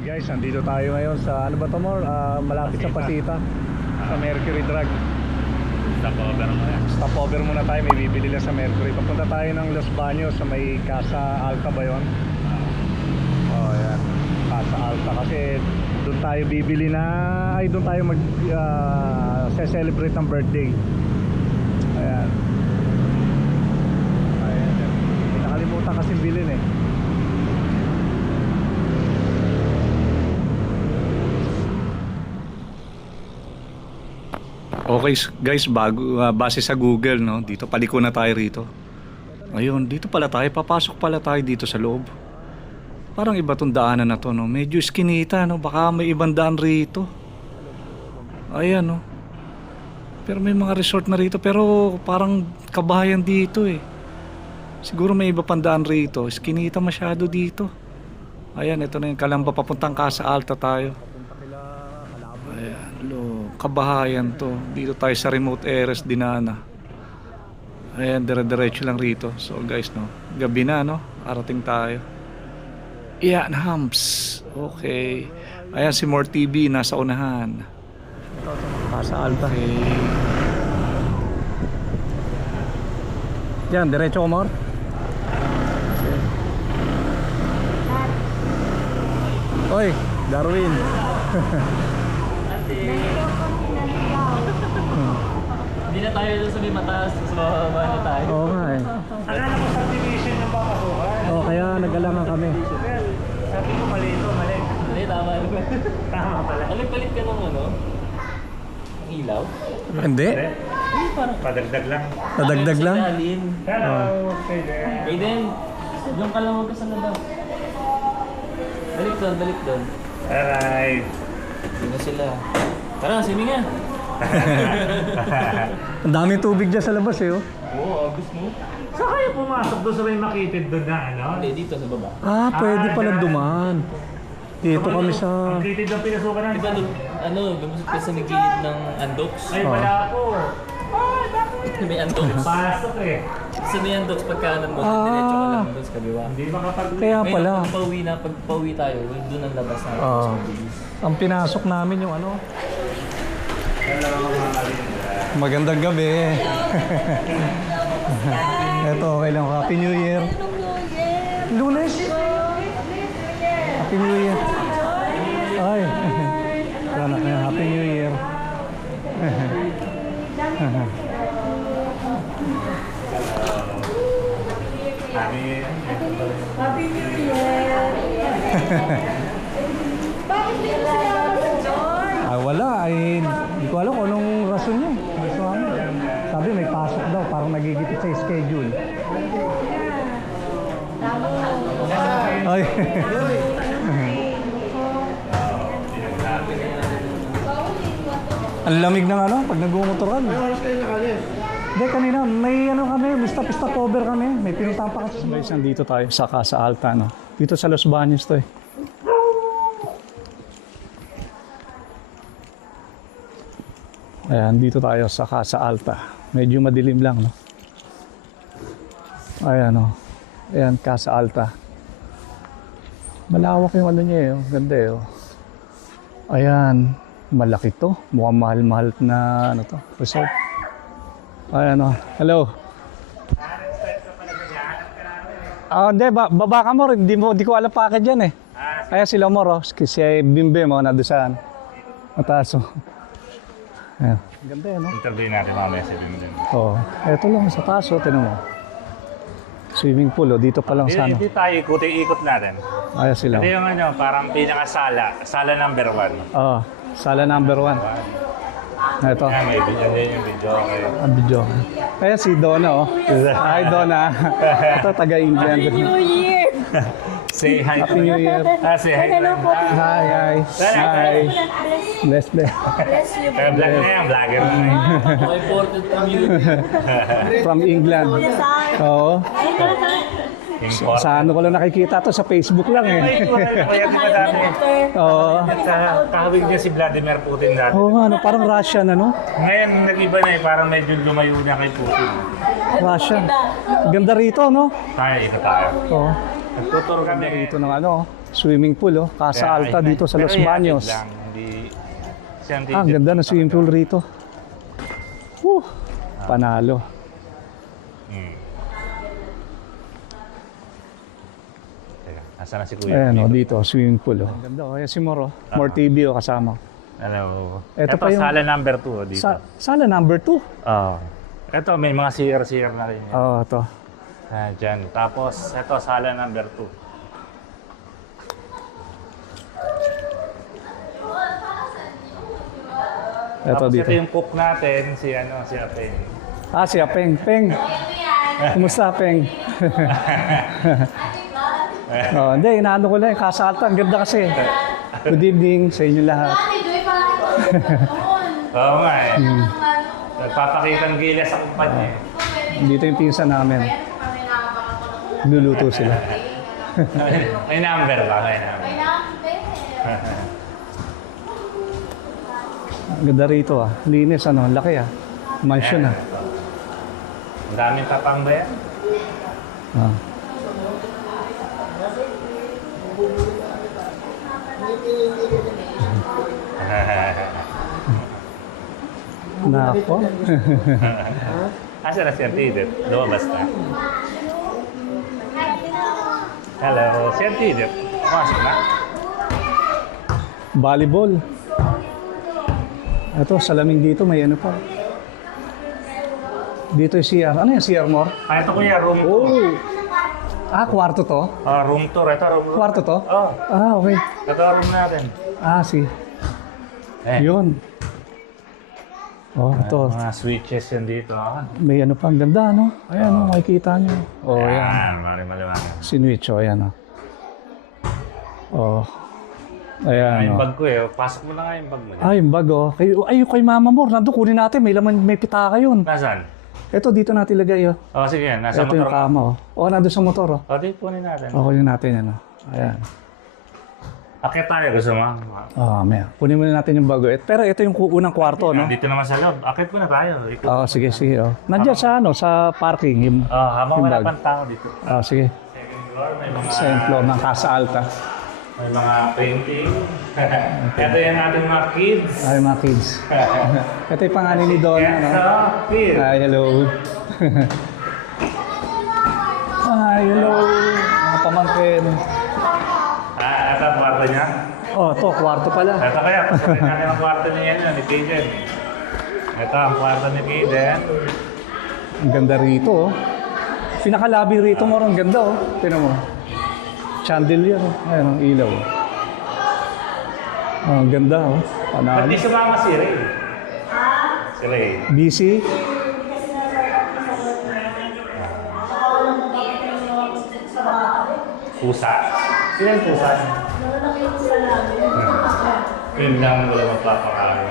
Ayan guys, nandito tayo ngayon sa ano ba to more? Malapit sa Pasita, sa Mercury Drug. Stopover muna tayo, may bibili lang sa Mercury. Papunta tayo ng Los Baños sa may Casa Alta ba yun? Oh, ayan, Casa Alta kasi doon tayo bibili na, ay doon tayo mag celebrate ng birthday. Ayan. Ayan, nakalimutan kasi bilhin eh. Okay guys, base sa Google, no, dito paliko na tayo rito. Ayun, dito pala tayo, papasok pala tayo dito sa loob. Parang iba tong daanan na to, no. Medyo skinita, no, baka may ibang daan rito. Ayan, no. Pero may mga resort na rito, pero parang kabahayan dito eh. Siguro may iba pang daan rito, skinita masyado dito. Ayan, ito na yung Calamba, papuntang Casa Alta tayo. Ayan, kabahayan to. Dito tayo sa remote areas dinana. Ayan, dire-diretso lang rito. So guys, no, gabi na, no, arating tayo. Iyan, Hams. Okay. Ayan si More TV nasa unahan. Casa Alta. Okay. Yan, diretso ko, More. Oy, Darwin. Hindi na tayo doon sa may mataas, sa mababa na tayo. Oo nga eh. Akala ko subdivision yung papasukan. Oo, kaya nag-alangan kami. Sabi ko mali ito, mali. Hindi, tama. Tama pala. Palit ka ng ano? Ang ilaw? Hindi. Hindi, parang Padagdag lang. Nadagdag lang. Alin. Hello, okay there. Aiden, doon ka lang magkasal na daw. Balik doon. Alright. Hindi na sila. Tara, swimming nga. Ang daming tubig dyan sa labas eh, oh. Oo, agos mo. Saan kayo pumasok doon sa may makitid doon na ano? Hindi, dito sa baba. Pwede pala dumaan. Dito kami sa... Ang kitid ang pinasukan ng... Di ba, lumusot ka sa gilid ng Andox? Ay, wala ako. May Andox. Pasok eh. Sa may Andox, pagkaanan mo, diretso ka lang doon sa kaliwa. Hindi makapag... Kaya pala. Pag pauwi tayo, doon ang labas na. Ang pinasok namin yung ano. Magandang gabi. Eto, okay lang. Happy New Year. Lunes. Happy New Year. Ay. Sana kayo. Happy New Year. Happy New Year! Bakit hindi mo sinama sa George? Wala. Hindi ko alam kung anong rason niya. Sabi may pasok daw. Parang nagigipit sa schedule. Ay. Ang lamig ng ano pag nagmumotoran. Hindi, kanina may ano kami, pista cover kami. May pinuntahan pa kasi. Guys, nandito tayo sa Casa Alta, no? Dito sa Los Baños to eh. Ayan, dito tayo sa Casa Alta. Medyo madilim lang, no? Ayan, no? Ayan, Casa Alta. Malawak yung ano niya eh, oh. Ganda eh, oh. Ayan, malaki to. Mukhang mahal-mahal na ano to, resort. Ayan, oh. Hello. Hindi, baba ka mo. Di ko alam package yan eh. Ayan sila mo, si Bimbe mo, nadusan. Mataas, oh. Ayan. Ganda yan, no? Interview natin mamaya sa Bimbe. Oo. Eto lang sa taas, oh. Tinan mo. Swimming pool, oh. Dito pa lang sana. Hindi tayo ikot natin. Ayan sila. Ito yung ano, parang pinakasala. Sala number 1. Oo. Sala number 1. Ito. Yan, may video din yung video. Okay. Ang video. Ayan si Donna, oh. Hi, Donna. Ito, taga-England. Happy New Year! Say hi. Happy New Year. Say hi. Hello po. Hi. Hi. Bless. Bless you. Vlog na yan, vlogger na yan. Important community. From England. Oo. Sa ano ko lang nakikita to sa Facebook lang eh. Kaya di ba dati? Oo. Sa kahawig niya si Vladimir Putin dati. Oo nga, ano, parang Russian ano? Ngayon nag-iba na eh, parang medyo lumayo na kay Putin. Russian. Ganda rito, no? Tayo, ito tayo. Oo. Nagtutur kami. Dito ng ano, swimming pool, oh. Casa Alta dito sa Los Baños. Ah, ang ganda ng swimming pool rito. Woo! Panalo. Teka, nasa na si Kuya? Ayan, oh, dito, swimming pool, oh. Ang ganda, oh. Ayan si Moro. More TV, oh, kasama. Hello. Ito Ito pa yung- sala number 2 dito. Sala number 2. Oo. Ito, may mga CR na rin yan. Oh, ito. Dyan. Tapos, ito, sala number 2. Ito Tapos dito. ito yung cook natin, si Apeng. Ah, si Apeng. Peng. Kumusta, Peng? Oh, hindi, inaano ko lang. Casa Alta, ang ganda kasi. Good evening sa inyo lahat. Oo nga eh. Nagpapakitang gila sa kumpanya eh. Dito yung pinsan namin. Luluto sila. May number ba? May number. Ang ganda rito, ah. Linis, ano. Ang laki, ah. Mansion, ah. Ang daming tapang ba yan? Ah. Nako. Asa na si Artidit? Lumabas na. Hello, si Artidit. Pumasok na? Volleyball. Ito, salaming dito, may ano pa. Dito yung CR. Ano yung CR more? Ah, ito kuya, room tour. Oh! Ah, kwarto to? Ah, room tour. Ito, room tour. Kwarto to? Oh, Ah, okay. ito room natin. Ah, si. Eh, Yun. Oh, ito. mga switches yan dito. Ah. May ano pa, ang ganda, no? Ayan, oh, makikita nyo. Oh, ayan. Yan, maliwanag. Sinwitch, oh, ayan, oh. Oh. Ayan, Yung oh. bag ko eh. Pasok mo na nga yung bag mo. Ah, yung bag, oh. Kay Mama Mo, nandun, kunin natin. May laman, may pitaka yun. Nasaan? Ito, dito natin ilagay, oh. Oh, sige yan. Nasa Ito motor yung mo. kama, oh. Oh, nandun sa motor, oh. Oh, dito kunin natin. Oh, kunin natin, ano. Ayan. Akit tayo, gusto mo? Oh, may. Kunin muna natin yung bago. Pero ito yung unang kwarto, no? Dito naman sa loob. Akit muna tayo. Ikot. Oh, sige, sige, oh. Nandiyan sa, ano, sa parking. Yung, Habang yung wala bag. pang tao dito. Oh, sige. Second floor, may mga, Second floor ng Casa Alta. may mga painting. Ito yung ating mga kids. Ay, mga kids. Ito yung pangalan ni Donna, Yes, no? kids. Hi, hello. Hi, hello. Mga pamangkin. Ito ang kwarto niya. Oh, to kwarto pala. Ito kaya, pasukin natin ang kwarto niya yan, ni Kaden. Ito ang kwarto ni Kaden. Ang ganda rito, oh. Pinakalabi rito mo, ang ganda, oh. Tingnan mo. Chandelier, oh. Ayan, ang ilaw. Oh, ang ganda, oh. Ba't Panalo. di sumama si Ray? Si Ray. Busy. Pusa. Sila yung pusa? Yun lang wala magpapakain.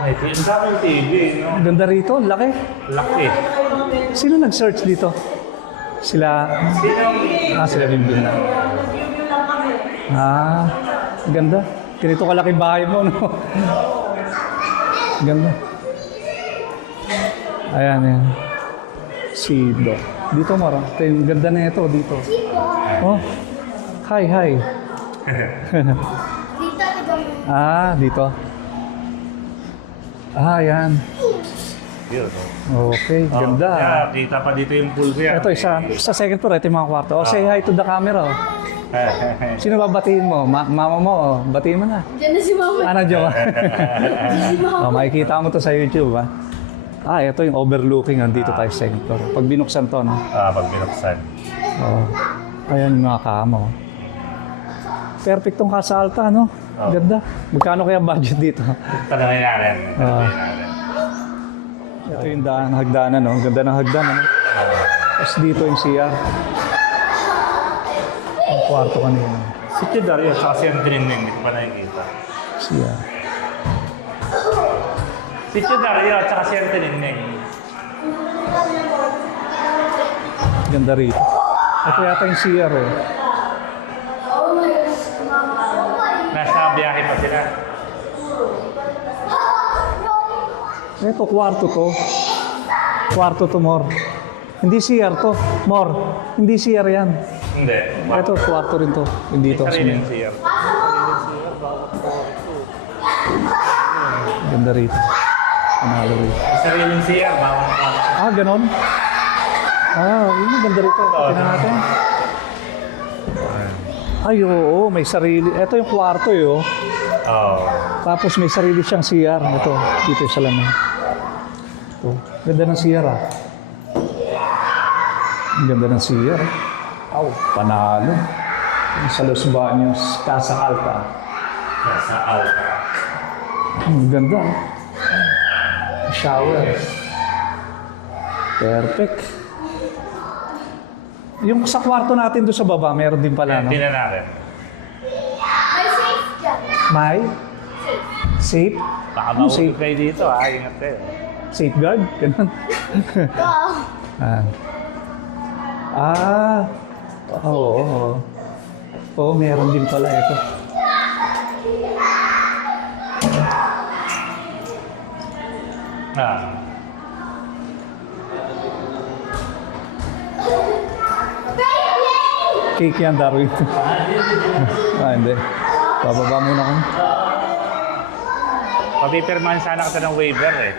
Ay, ang daming TV, no? Ang ganda rito, ang laki. Laki. Sino nag-search dito? Sila, sila Bimbing na. Ah, ang ganda. Ganito kalaki bahay mo, no? Ganda. Ayan, ayan. Si Doc. Dito, Mara. Ito yung ganda na ito, dito. Oh, hi, hi. Ah, dito. Ah, ayan. Yun. Okay, ganda. Yeah, kita pa dito yung pool siya. Ito, sa second floor, ito yung mga kwarto. Oh, say hi to the camera. Oh. Sino ba batiin mo? Mama mo, oh. Batiin mo na. Diyan na si Mama. Ano, Joe? Oh, makikita mo to sa YouTube, ha? Ah, ito yung overlooking. Dito tayo sa second floor. Pag binuksan to, no? Pag binuksan. Oh. Ayan yung mga kama, oh. Perfect tong Casa Alta, no? Ganda. Magkano kaya budget dito? Tanungin natin. Tanungin natin. Ito yung hagdanan, no? Ang ganda ng hagdanan, no? Tapos dito yung CR. Ang kwarto kanina. Si Tio Dario, saka si Andrin Ning, hindi ko pa nakikita. CR. Si Tio Dario, saka si Andrin Ning. Ganda rito. Ito yata yung CR, eh. Nasa biyahe pa sila. Ito, kwarto to. Kwarto to, Mor. Hindi CR to. Mor, hindi CR yan. Hindi. Ito, kwarto rin to. Hindi to. Sariling CR. Ganda rito. Panalo rito. Sariling CR, bawang pa. Ah, ganon? Ah, yun ang ganda rito. Tingnan natin. Ay, oo, may sarili. Ito yung kwarto eh, oh. Oo. Tapos may sarili siyang CR. Ito, dito sa laman. Ito, ganda ng CR ah. Ang ganda ng CR. Aw, panalo. Yung sa Los Baños, Casa Alta. Nasa Alta. Ang ganda. Shower. Perfect. Yung sa kwarto natin doon sa baba, meron din pala, no? Tingnan natin. May? Safe? Baka Ano mahulog safe? kayo dito, ha? Ingat kayo. Safeguard? Ganun. Ah. Oo. Oo, meron din pala ito. Ah. Cake yan, Darwin. Ah, hindi. Bababa muna kami. Papipirmahan sana kita ng waiver eh.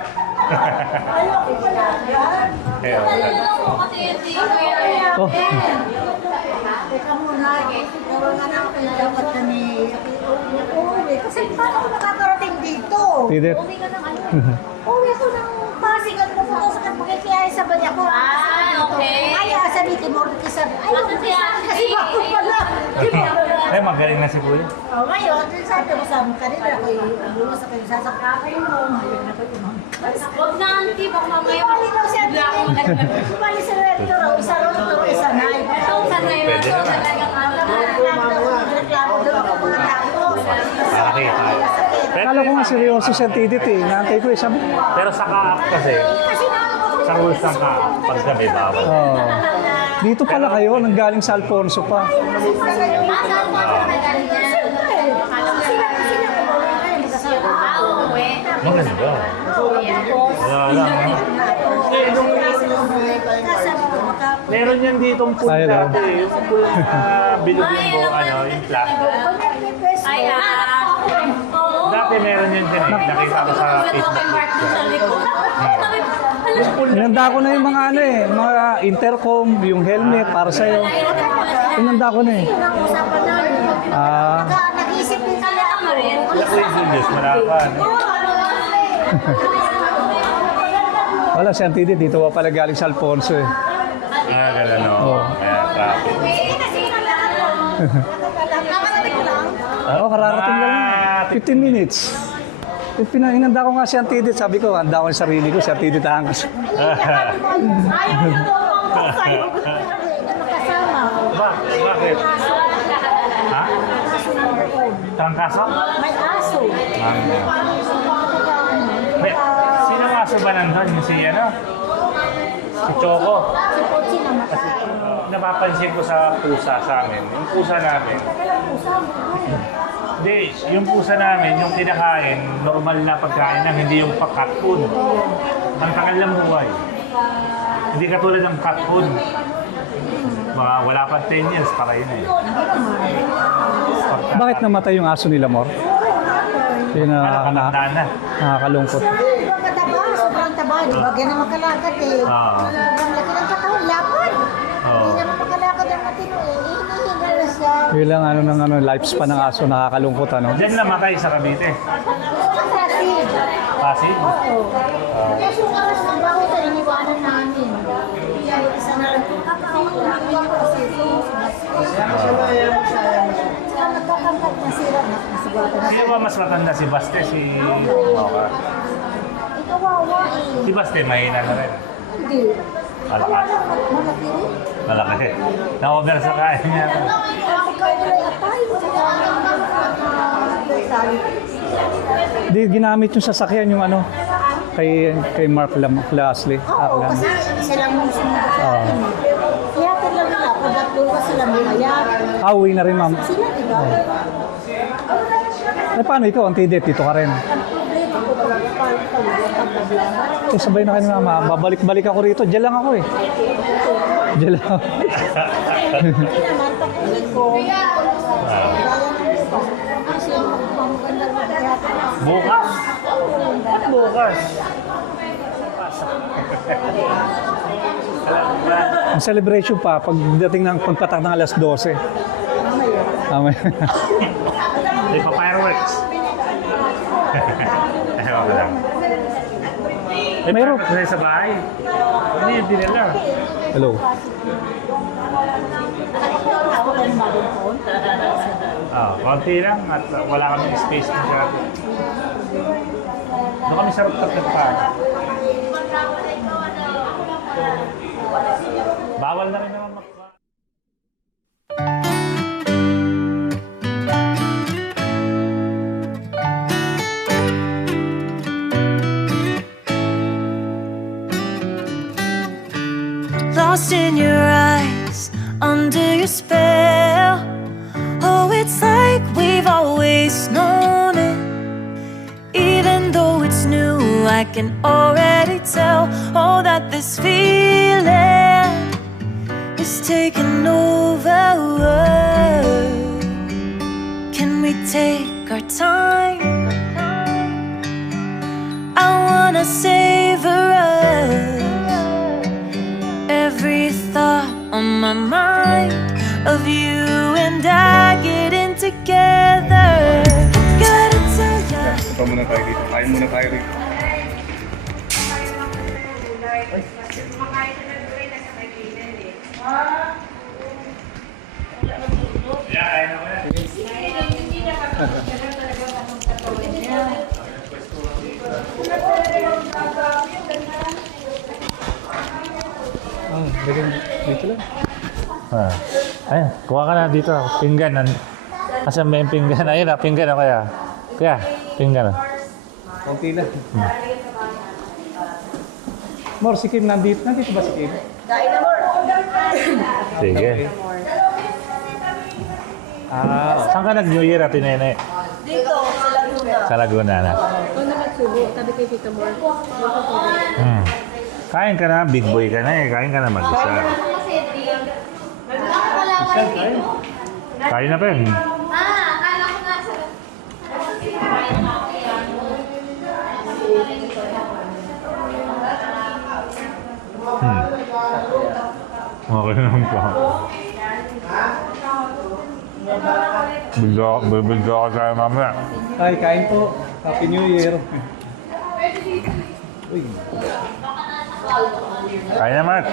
Ayoko pala yan. Eh, okay. Oh, Teka muna. Gawa nga na ako kayo dapat na ni... Uwi. Kasi paano ako nakakarating dito? Tidit. Uwi ka ng ano? Uwi ko ng Pasig at pupunta sa Kapagkikiyay sa Bayaco. okay. Ay, sa Niki Morty sabi. Ay, kasi ako pala. Eh, magaling na si Kuya. Oh, ngayon, sabi ko sa amin kanina, ako'y bulo sa kayo sasakay mo. Ngayon na kayo umang. Huwag na, auntie. Baka mamaya Bali daw siya. Bali sa recto raw. Isa raw ito, isa na. Ito, sanay na ito. Talagang alam na. Reklamo doon ako mga tao. Malaki tayo. akala ko nga seryoso siya tidit eh. Naantay ko eh. Sabi, Pero sa kaap kasi, Kasi naano ako. sa rules ng kaap, pag gabi bawal. oh. Dito pala kayo, nanggaling sa Alfonso pa. Maganda. Wala lang. Meron yan ditong pool Ay, lang. dati. Yung pool na bilog yung yung plastic. Ay, oo. Dati meron yan din eh. Nakita ko sa Facebook. Sa likod. Inanda ko na yung mga ano eh, mga intercom, yung helmet para sa'yo. Inanda ko na eh. Ah, Nag-isip din kami ako rin. Wala ko yung Julius, malapan. wala si Antidit, dito pa pala galing sa Alfonso eh. Ah, gano'n o. Oo. Kaya traffic. Oo, kararating na lang. 15 minutes. Inanda ko nga si Antidit, sabi ko, handa ko yung sarili ko, si Antidit hangas. Ayaw na daw ang kayo. Kasama. Bakit? Ha? Trangkaso? May aso. May, sino ang aso ba nandun? Yung si ano? Si Choco. Si Pochi namatay. Napapansin ko sa pusa sa amin. Yung pusa namin. Kailang pusa mo. Hindi, yung pusa namin, yung kinakain, normal na pagkain lang, hindi yung cat food. Ang tagal lang buhay. Hindi katulad ng cat food. Mga wala pa 10 years para yun eh. Bakit namatay yung aso nila, Mor? Yun Nakakatanda na. nakakalungkot. Sobrang mataba, sobrang taba. Di ba? Ganyan makalakad eh. Oo. Ang laki ng katawan, lapad. Oo. Hindi naman makalakad ang matino eh. Hinihinga na siya. Yun lang ano, lifespan ng aso, nakakalungkot ano. Diyan namatay sa Cavite. Kasi, Pasig? kasi ang bago ito, iniwanan namin. Isa na lang. Kasi ito, nagkakangkat na sila. Nasugatan na Sino ba mas matanda? Si Baste, si Moka? Ito wawa eh. Si Baste, mahina na rin. Hindi. Malakas. Malaki rin. Malaki. Na-over sa kain niya. Ikaw nila atay. Di ginamit yung sasakyan yung ano, kay Mark Lasley. Oo, kasi silang mong sumunod sa akin. Kaya lang nila, pagkatuwa sila mamaya. Uwi na rin, ma'am. Sila, di ba? Eh, paano ikaw, Antidit? Dito ka rin. Ang problema ko talaga, paano talaga kapag Sabay na kayo ni Mama. Babalik-balik ako rito. Diyan lang ako eh. Diyan lang ako. Naman pakulit ko. Kasi magpamaganda na teatro. Bukas. Bukas. Ang celebration pa pagdating ng pagpatak ng alas 12. Mamaya. May pa-fireworks. Ewan ko lang. Mayroon. May sa bahay. Hindi nila. Hello. Konti lang at wala kami space na siya. Doon kami sa rooftop nagpaan. Bawal na rin naman magpa. Lost in your eyes, under your spell. Oh, it's like we've always known it. Even though it's new, I can already tell. Oh, that this feeling is taking over. Can we take our time? I wanna savor us. Every thought on my mind of you and I getting together. Gotta tell ya. Punta muna tayo dito. Kain muna tayo dito. Dito lang. Ayun, kuha ka na dito. Pinggan. Kasi may pinggan. Ayun na, pinggan na kaya. Kaya, pinggan na. Konti lang. Mor, si Kim nandito. Nandito ba si Kim? Sige. Saan ka nag-New Year, Ate Nene? Dito, sa Laguna. Sa Laguna na. Doon na nagsubo, tabi kay Tita Mor. Kain ka na, big boy ka na eh. Kain ka na mag-isa. Kain na, Pen. Okay naman po. Bigla ka tayo mamaya. Ay, kain po. Happy New Year. Uy. Kain na, Mark.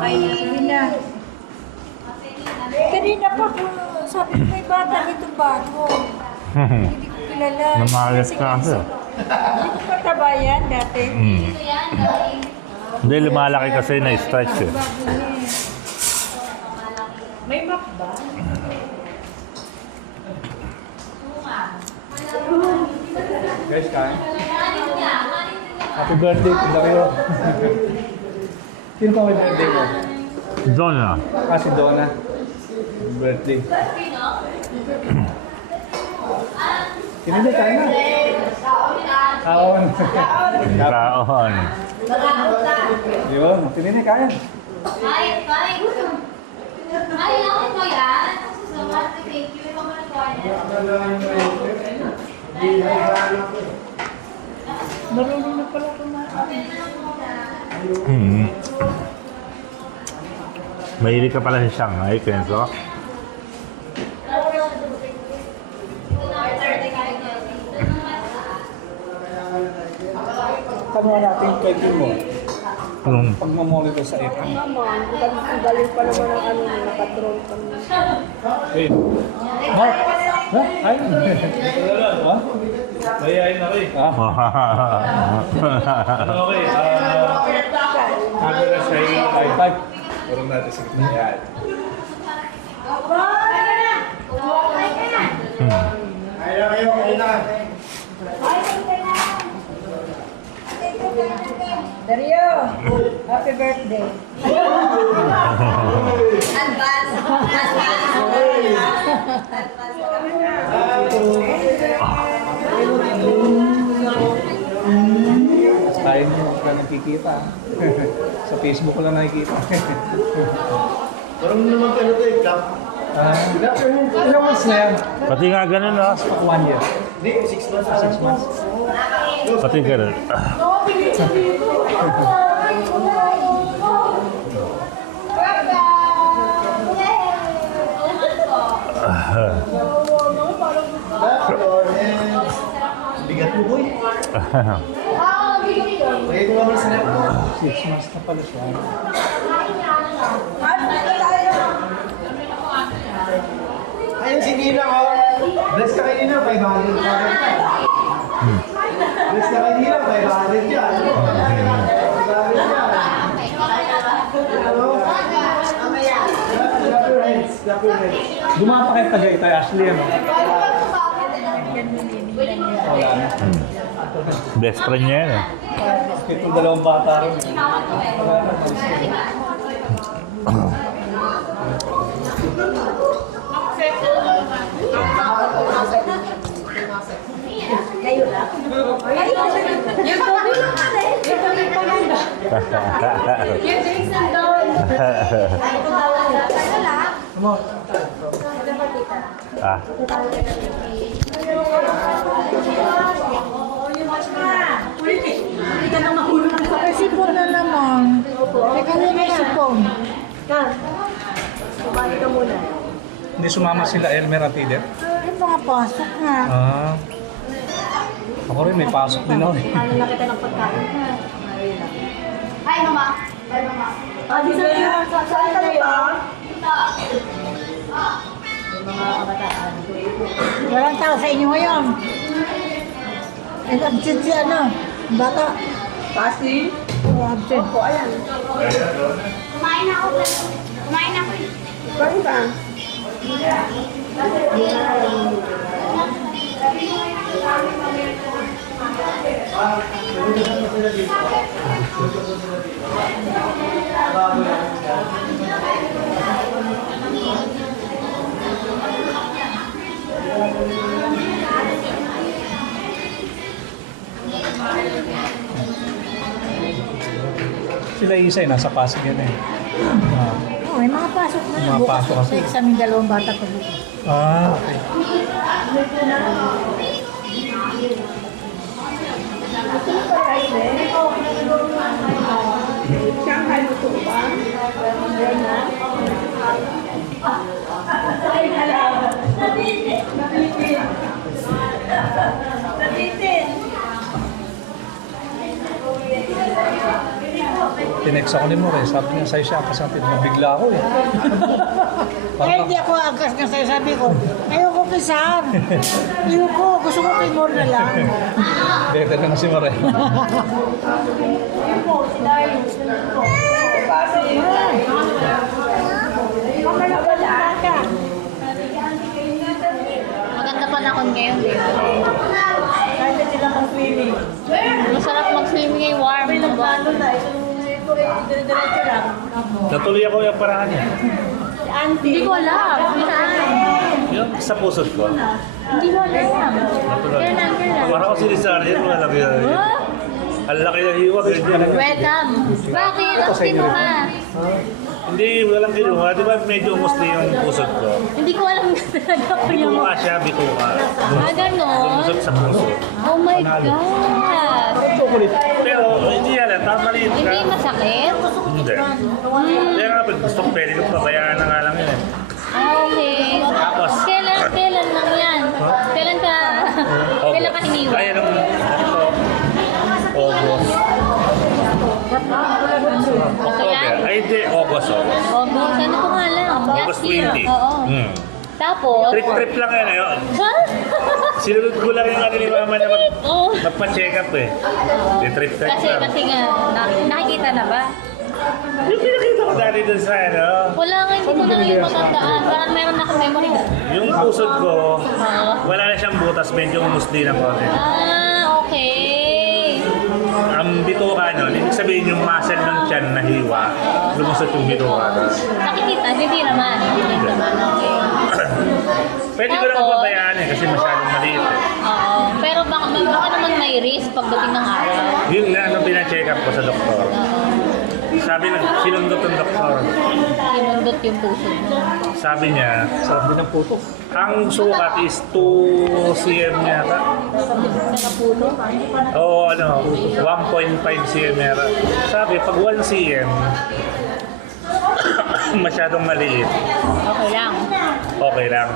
Ay, hindi na. Kanina pa ko, sabi ko may bata dito bago. Hindi ko kilala. Namalas ka kasi. Hindi ko pataba yan dati. Hindi, lumalaki kasi na-stretch eh. May map ba? Guys, kain. Happy birthday to Dario. Sino pa may birthday mo? Doon na. Si Donna. Happy birthday. Hindi, kain na. Kaon. Kaon. Yun, tinini, kain. Marunong na pala kumain. Mahilig ka pala sa Shanghai, Kenzo. Tanong natin yung pwede mo. Anong Pag-monitor sa ito. Naman, ang galing pa naman ang ano, nakadrone pa naman. Hey. Mark! Ha? Ay! Ha? Mayayain na rin. Okay. Camera sa 5. Purong natin sa gitna yan. Dario, happy birthday. Tayo niyo na nakikita. Sa Facebook ko lang nakikita. Parang naman kayo ito eh, Cap. Ilang months na yan? Pati nga ganun, no? 1 year. Hindi, 6 months. 6 months. Pati ganun. Bigat mo, boy. Lagay ko naman sa rep ko. 6 months na pala siya. Ayun si Nina, oh. Bless ka kay Nina, 500. Bless ka kay Nina, 500 yan. 500 yan. Ano? Slap your hands, slap your hands. Dumapa kayo Tagaytay, Ashley, ano? Wala na. Best friend niya yan, eh. Itong dalawang bata rin. Ah. May sipon na naman. Teka lang may sipon. Hindi sumama sila Elmer at Eder? Ay, mga pasok nga. Ah. Ako rin, may pasok din ako. Hi, Mama. Hi, Mama. Saan ka ba? Walang tao sa inyo ngayon. Eh, absent si ano? Bata. Pasi? Oo, absent. Opo, ayan. Kumain na ako. Kumain na ako. Bakit ba? Sila Isay, nasa Pasig yan eh. Ah, Oo, may mga pasok na. Mga Bukas pasok sa kasi. exam yung dalawang bata ko bukas. Okay. Tinext ako ni More, sabi niya sa'yo siya kasapit. Nabigla ako eh. Kaya hindi ako angkas nga sa'yo. Sabi ko, ayoko pisar. Ayoko, gusto ko kay Mor na lang. Better na si More. Maganda panahon ngayon, di ba? Kaya sila mag-swimming. Masarap mag-swimming ay warm. Lalo na, ito dire-diretso lang. Natuloy ako yung parahan niya. Hindi ko alam. Saan? Yung sa pusod ko. Hindi ko alam. Kailan? Parang ako si Rizal, yun malaki na yun. Huh? Ang laki ng hiwag. Welcome. Bakit? Ang kinuha. Hindi, walang kinuha. Di ba medyo umusti yung pusod ko? Hindi ko alam na talaga ko yung... Bituka siya, bituka. Ganon? Lumusot sa pusod. Oh my God. Pero hindi yan, tama rin ka. Hindi masakit? Hindi. Kaya nga, gusto ko pwede ko pabayaan na nga lang yun eh. Okay. Tapos? Kailan lang yan? Kailan ka hiniwa? Kaya nung August. October. Ay, hindi. August. August. Ano ko nga lang? August Last year. 20. Oo. Hmm. Tapos? Trip lang yan ngayon. Ha? Sinunod ko lang yung ano ni mama na Oo. magpa-check up eh. Trip Kasi nga, nakikita na ba? Yung pinakita ko dati dun sa ano, Wala nga, hindi ko na ngayon matandaan. Parang meron na akong memory. yung pusod ko, Oo. wala na siyang butas, medyo umusli ng konti. Ah, okay. Ang bituka nun, ibig sabihin yung muscle ng tiyan na hiwa, lumusot yung bituka. Nakikita, hindi naman. Hindi naman, okay. Pwede ko lang pabayaan eh, kasi masyadong maliit eh. Oo. Pero baka naman may risk pagdating ng araw. Yun nga, nung pina-check up ko sa doktor. Sabi na, sinundot ng doktor. Sinundot yung puso mo. Sabi niya, ang sukat is 2 cm yata. Sa puno. Oo, 1.5 cm yata. Sabi, pag 1 cm, masyadong maliit. Okay lang. Okay lang.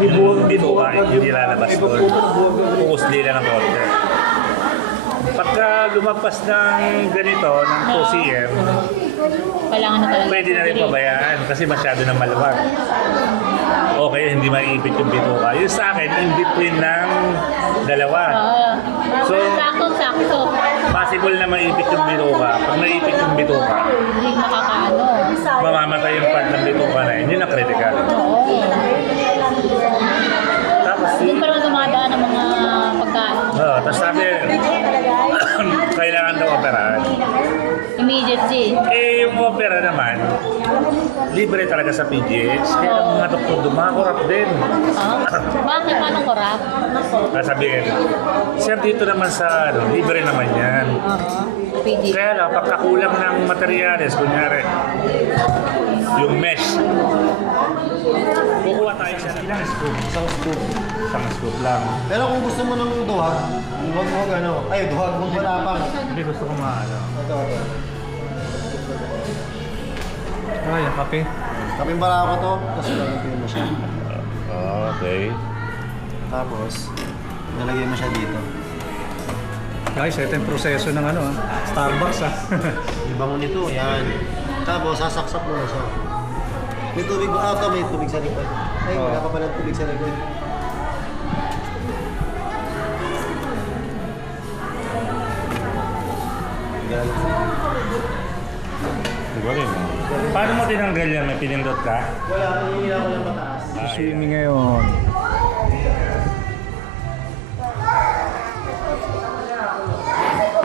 Yung bituka, hindi lalabas doon. Pukusli lang ng konti. Pagka lumagpas ng ganito, ng 2 cm, Kailangan na talaga. pwede na rin pabayaan kasi masyado na maluwag. Okay, hindi maiipit yung bituka. Yung sa akin, in between ng dalawa. So, So, sakto. possible na maipit yung bituka. Pag naipit yung bituka, Hindi makakaano. mamamatay yung part ng bituka na yun. Yun ang critical. Oo. Tapos, Doon pa naman dumadaan ng mga pagkain. tapos sabi, kailangan daw operahan. Immediately. Eh, yung opera naman, libre talaga sa PGH. Kaya ang mga doktor dumakurap din. Bakit? Paano korap? Sabihin, sir, dito naman sa, libre naman yan. PG. Kaya lang, pagkakulang ng materyales, kunyari, yung mesh, kukuha tayo siya. Ilang scoop? Isang scoop. Isang scoop lang. Pero kung gusto mo ng duhag, huwag ano. Ay, duhag, huwag malapang. Hindi gusto ko maano. Ito. Ay, ang kape. Kaming barako to, tapos lalagyan mo siya. Okay. Tapos, lalagyan mo siya dito. Guys, ito yung proseso ng Starbucks Ibango nito, yan. Tapos, sasaksak mo na siya. May tubig ba? Ito, may tubig sa likod. Ay, wala pa pala tubig sa likod. Yan. Paano mo tinanggal yan? May pinindot ka? Wala, hihila ko lang mataas. Swimming ngayon.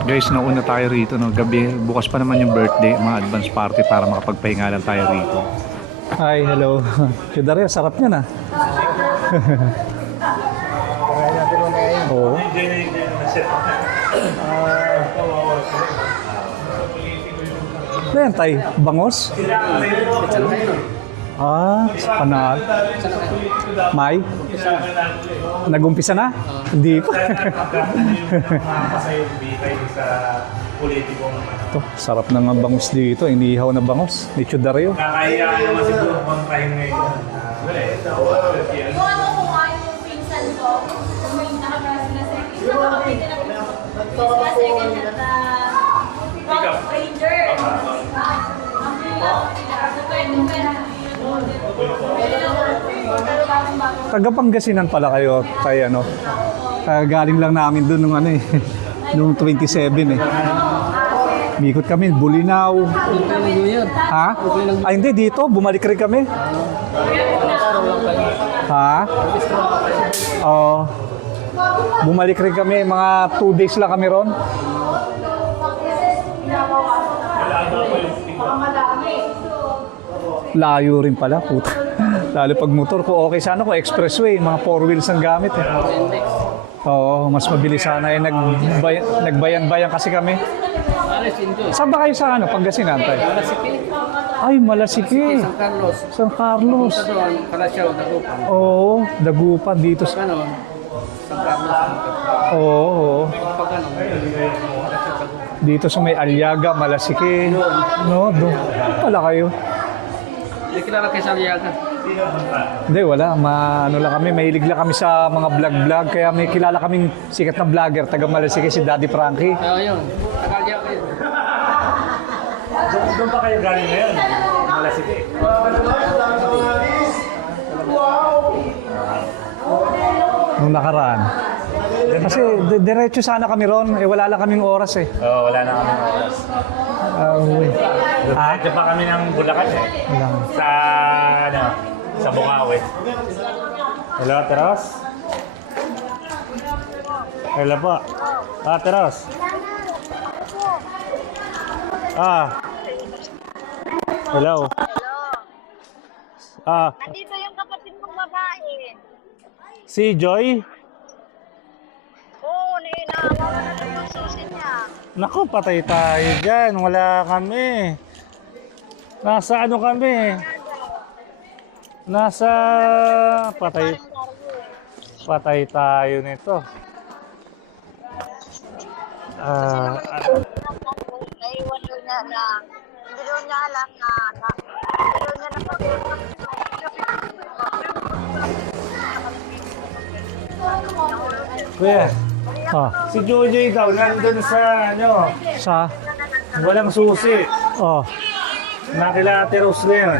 Guys, nauna tayo rito, no? Gabi, bukas pa naman yung birthday, mga advance party para makapagpahinga lang tayo rito. Hi, hello. Daria, sarap niyan ah. Oo. Ano yan, tay? Bangos? Panal. May? Nag-umpisa na? Hindi pa. Ito, sarap na nga bangus dito. Inihaw na bangus. Ni Chudario. Kakahiya naman siguro kung kain ngayon. Kung ano ko nga yung pinsan ko, kung may nakapasa na second, nakapita na second at Rock Ranger. Ang bilang, Taga Pangasinan pala kayo, kay ano. Galing lang namin doon nung nung 27 eh. Mikot kami, Bulinaw. Ha? Ay hindi, dito, bumalik rin kami. Ha? Oo. Bumalik rin kami, mga 2 days lang kami ron. Layo rin pala, puta. Lalo pag motor ko, okay sana ko expressway, mga 4 wheels ang gamit eh. Oo, mas mabilis sana eh. Nagbayan-bayan kasi kami. Saan ba kayo sa Pangasinan tayo? Ay, Malasiki. San Carlos. San Carlos. Sa doon, Kalasyaw, Dagupan. Oo, Dagupan dito sa... Ganon, San Carlos. Oo. Pag ano, Kalasyaw, Dagupan. Dito sa may Aliaga, Malasiki. No, doon pala kayo. Hindi kilala kayo sa Aliaga. Hindi, wala. Ano lang kami, mahilig lang kami sa mga vlog-vlog. Kaya may kilala kaming sikat na vlogger, taga Malasiki, si Daddy Frankie. Kaya yun, taga-Aliaga kayo. Doon pa kayo galing ngayon? Malasiki. Nung nakaraan. Kasi diretso sana kami ron, wala lang kaming oras eh. Oo, wala na kami oras. Ha? Diyan pa kami ng Bulacan eh. Wala. Sa Bukawi. Hello, Teros? Hello po. Teros. Hello. Nandito yung kapatid mong babae. Si Joy? Oo, naawa na ito yung susi niya. Naku, patay tayo dyan. Wala kami. Nasa ano kami? Nasa... Patay tayo nito. Naiwan doon niya na, hindi doon niya alam na, hindi doon niya Kuya, si Jojoy daw nandun sa ano, Sa? walang susi. Oh. Nakila Ate Rose na yun.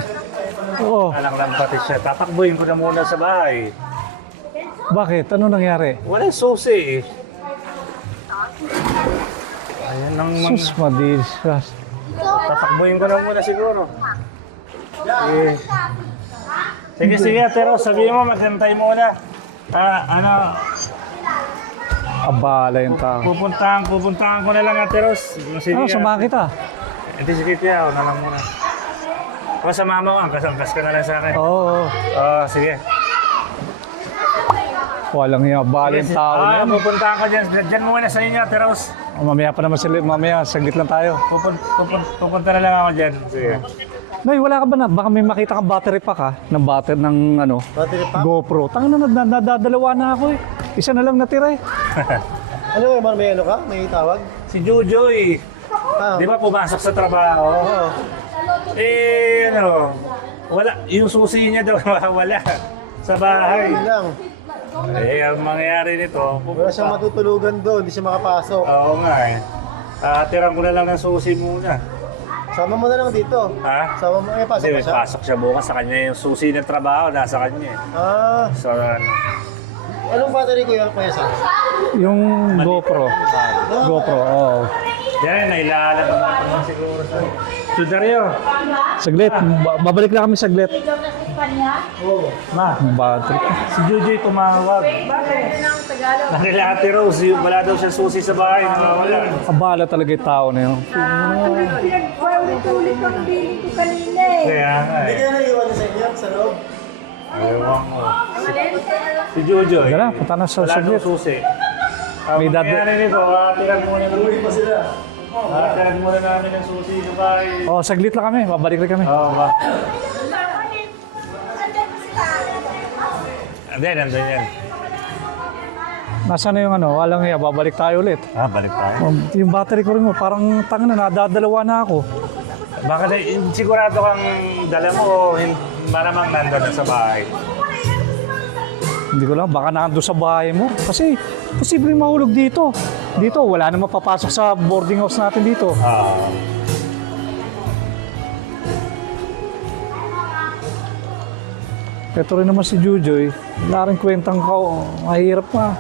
Oo. Alang lang pati siya. Tatakbuhin ko na muna sa bahay. Bakit? Ano nangyari? Walang susi eh. Ayan ang Sus, madilis. tatakbuhin ko na muna siguro. Eh. Sige, sige Ate Rose, sabihin mo, maghintay muna. Ano, Abala yung tao. pupuntahan ko na lang Ate Rose. Sige, Ano, samahan kita? Hindi, sige tiya, na lang muna. O sa mama ko, angkas ka na lang sa akin. Oo. Sige. Walang yung abala yung tao na yan. Pupuntahan ko dyan. Dyan muna sa inyo, Ate Rose. Mamaya pa naman sila. Mamaya, saglit lang tayo. Pupunta na lang ako dyan. Sige. Nay, wala ka ba na? Baka may makita kang battery pack ha? Ng battery ng ano? Battery pack? GoPro. Tanga na, nadadalawa na ako eh. Isa na lang natira eh. Ano may ano ka? May tawag? Si Jojoy. Di ba pumasok sa trabaho? Ano? Wala. Yung susi niya daw wala. Sa bahay. Yun lang. Ang mangyayari nito, Wala siyang matutulugan doon, hindi siya makapasok. Oo nga eh. Tirang ko na lang ng susi muna. Sama mo na lang dito. Ha? Sama mo, pasok Hindi, ba siya? pasok siya bukas sa kanya. Yung susi ng trabaho, nasa kanya eh. So, Anong battery ko yan, Kuya Sam? Yung GoPro. GoPro, oo. yan, nailalam naman siguro sa... So, Dario. Saglit. Babalik na kami saglit. Ma, Battery. si Jojoy tumawag. Nakila Ate Rose, wala daw siya susi sa bahay. Wala. Abala talaga yung tao na yun. Paulit-ulit ang bili ko kanina eh. Kaya nga Hindi eh. ka na naiwan sa inyo, sa loob. Ewan ko. Si Jojoy. Tara, punta na sa wala daw saglit. susi. May dad- Mangyayari nito, tirang muna ng Uwi pa sila. tirang muna namin ng susi sa bahay. Oh, saglit lang kami. Babalik rin kami. Oo ba? Hindi, nandun yan. Nasaan na yung ano? Walang iya. Babalik tayo ulit. Balik tayo. Yung battery ko rin mo, parang tanga na, nadadalawa na ako. Baka sigurado kang dala mo o malamang nandun na sa bahay. Hindi ko lang, baka nando sa bahay mo. Kasi, posibleng mahulog dito. Dito, wala na mapapasok sa boarding house natin dito. Ito rin naman si Jojoy. Wala rin kwentang mahirap pa.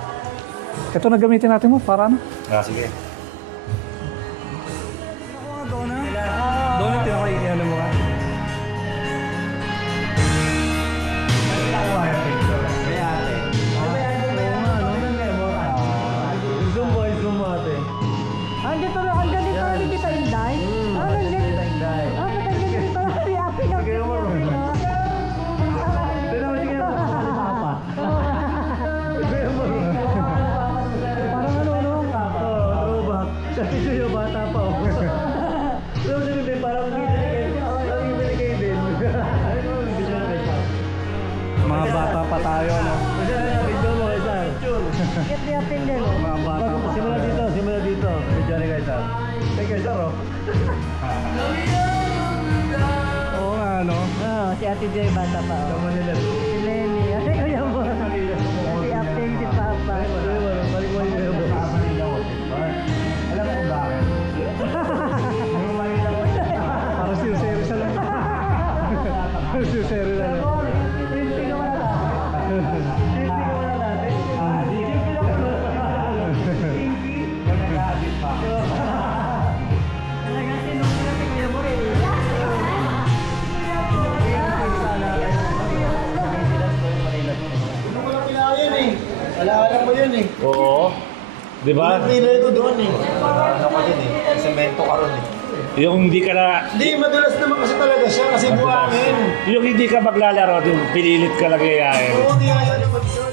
Ito na gamitin natin mo, para ano? Sige. Doon ito yung ano mo. Andito na, andyan dito na kita Inday. Andyan dito Inday. Andyan dito na si Ate ng parang ano, no? Throwback. Kasi siya yung bata pa. Mga bata pa tayo, no? Get the apin din. Mga bata pa. Simula dito. Medyo na kayo, Sam. Thank you, sir. Oo nga, no? Si Ate Joy bata pa. Si Lenny. Ate ko yan mo. Si Apin, si Papa. Alam mo kung bakit? Parang sincere sa lang. Parang sincere na lang. Alaala mo yun eh. Oo. Di ba? Pinay ko doon eh. Ano ka din eh. Semento ka ron eh. Yung hindi ka na, Hindi, madulas naman kasi talaga siya kasi buhangin. yung hindi ka maglalaro, yung pinilit ka lang yayain. Oo, hindi ayaw naman yun.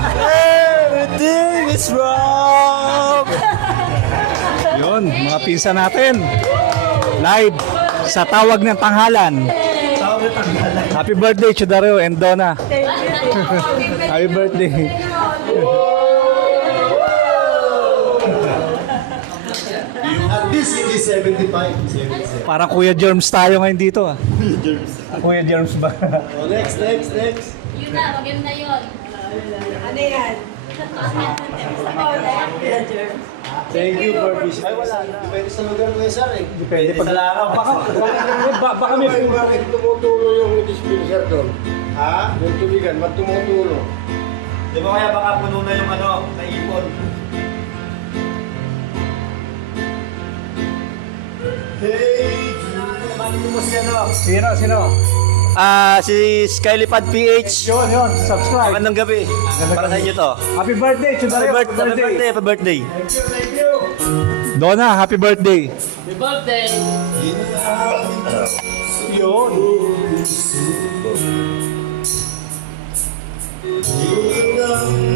Everything is wrong! Yun, mga pinsan natin. Live sa tawag ng tanghalan. Happy birthday, Chudario and Donna. Happy birthday. At least it is 75. Parang Kuya Germs tayo ngayon dito. Kuya Germs ba? Oh, next. Yun na, maganda yun. Ano yan? Thank you for visiting. Ay, wala na. Depende sa lugar mo yan, sir. Depende pag... Baka may... Bakit tumutulo yung dispenser doon? Ha? Yung tubigan, ba't tumutulo? Di ba kaya baka puno na yung naipon? Hey, mali mo si Sino? Si Skylipad PH. Yun, subscribe. Magandang gabi. Para sa inyo to. Happy birthday, Chudario. Happy birthday. Donna, happy birthday. Happy birthday! Yun.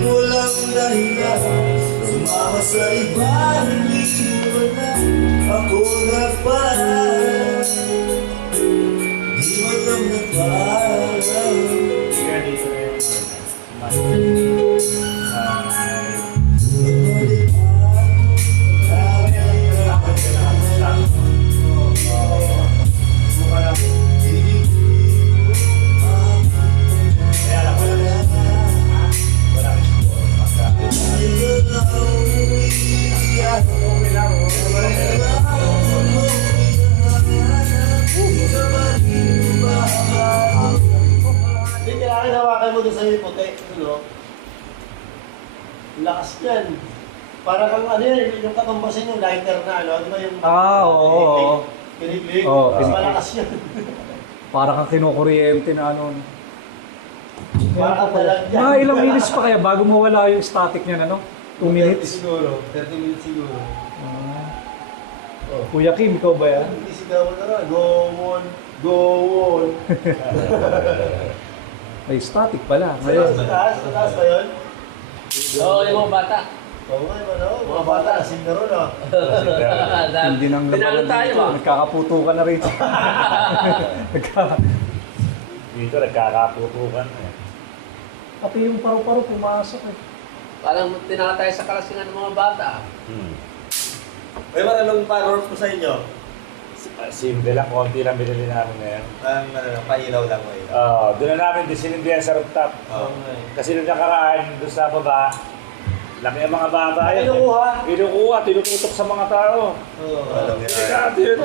Walang dahilan, sumama sa iba, hindi mo na ako nagparang. Di mo lang nagparang. Hindi, kailangan hawakan mo doon sa yung puti. Ano? Lakas yan. Para kang ano yan, yung katambasin yung lighter na ano, di ba yung... Oo. Kiniklik. Oo, Mas kiniklik. malakas yan. Para kang kinukuryente na ano. Para kang talag yan. Mga ilang minutes pa kaya bago mawala yung static niyan, ano? 2 minutes? Siguro. 30 minutes siguro. Kuya Kim, ikaw ba yan? Hindi sigawan na rin. Go on. May static pala. Sa taas ba yun? Oo, yung mga bata. Oo nga, ano, mga bata, lasing na ron ah. Hindi nang Tinalo labanan tayo, dito. ah. Nagkakaputukan na rito. Dito nagkakaputukan eh. Pati yung paru-paro pumasok eh. Parang tinala tayo sa kalasingan ng mga bata. May anong pa-roll ko sa inyo? Simple lang, konti lang binili namin ngayon. Ang pailaw lang ngayon. Doon na namin disilindihan sa rooftop. Kasi nung nakaraan, doon sa baba, laki ang mga bata. Kinukuha, tinututok sa mga tao. Alam niya. Delikado yun.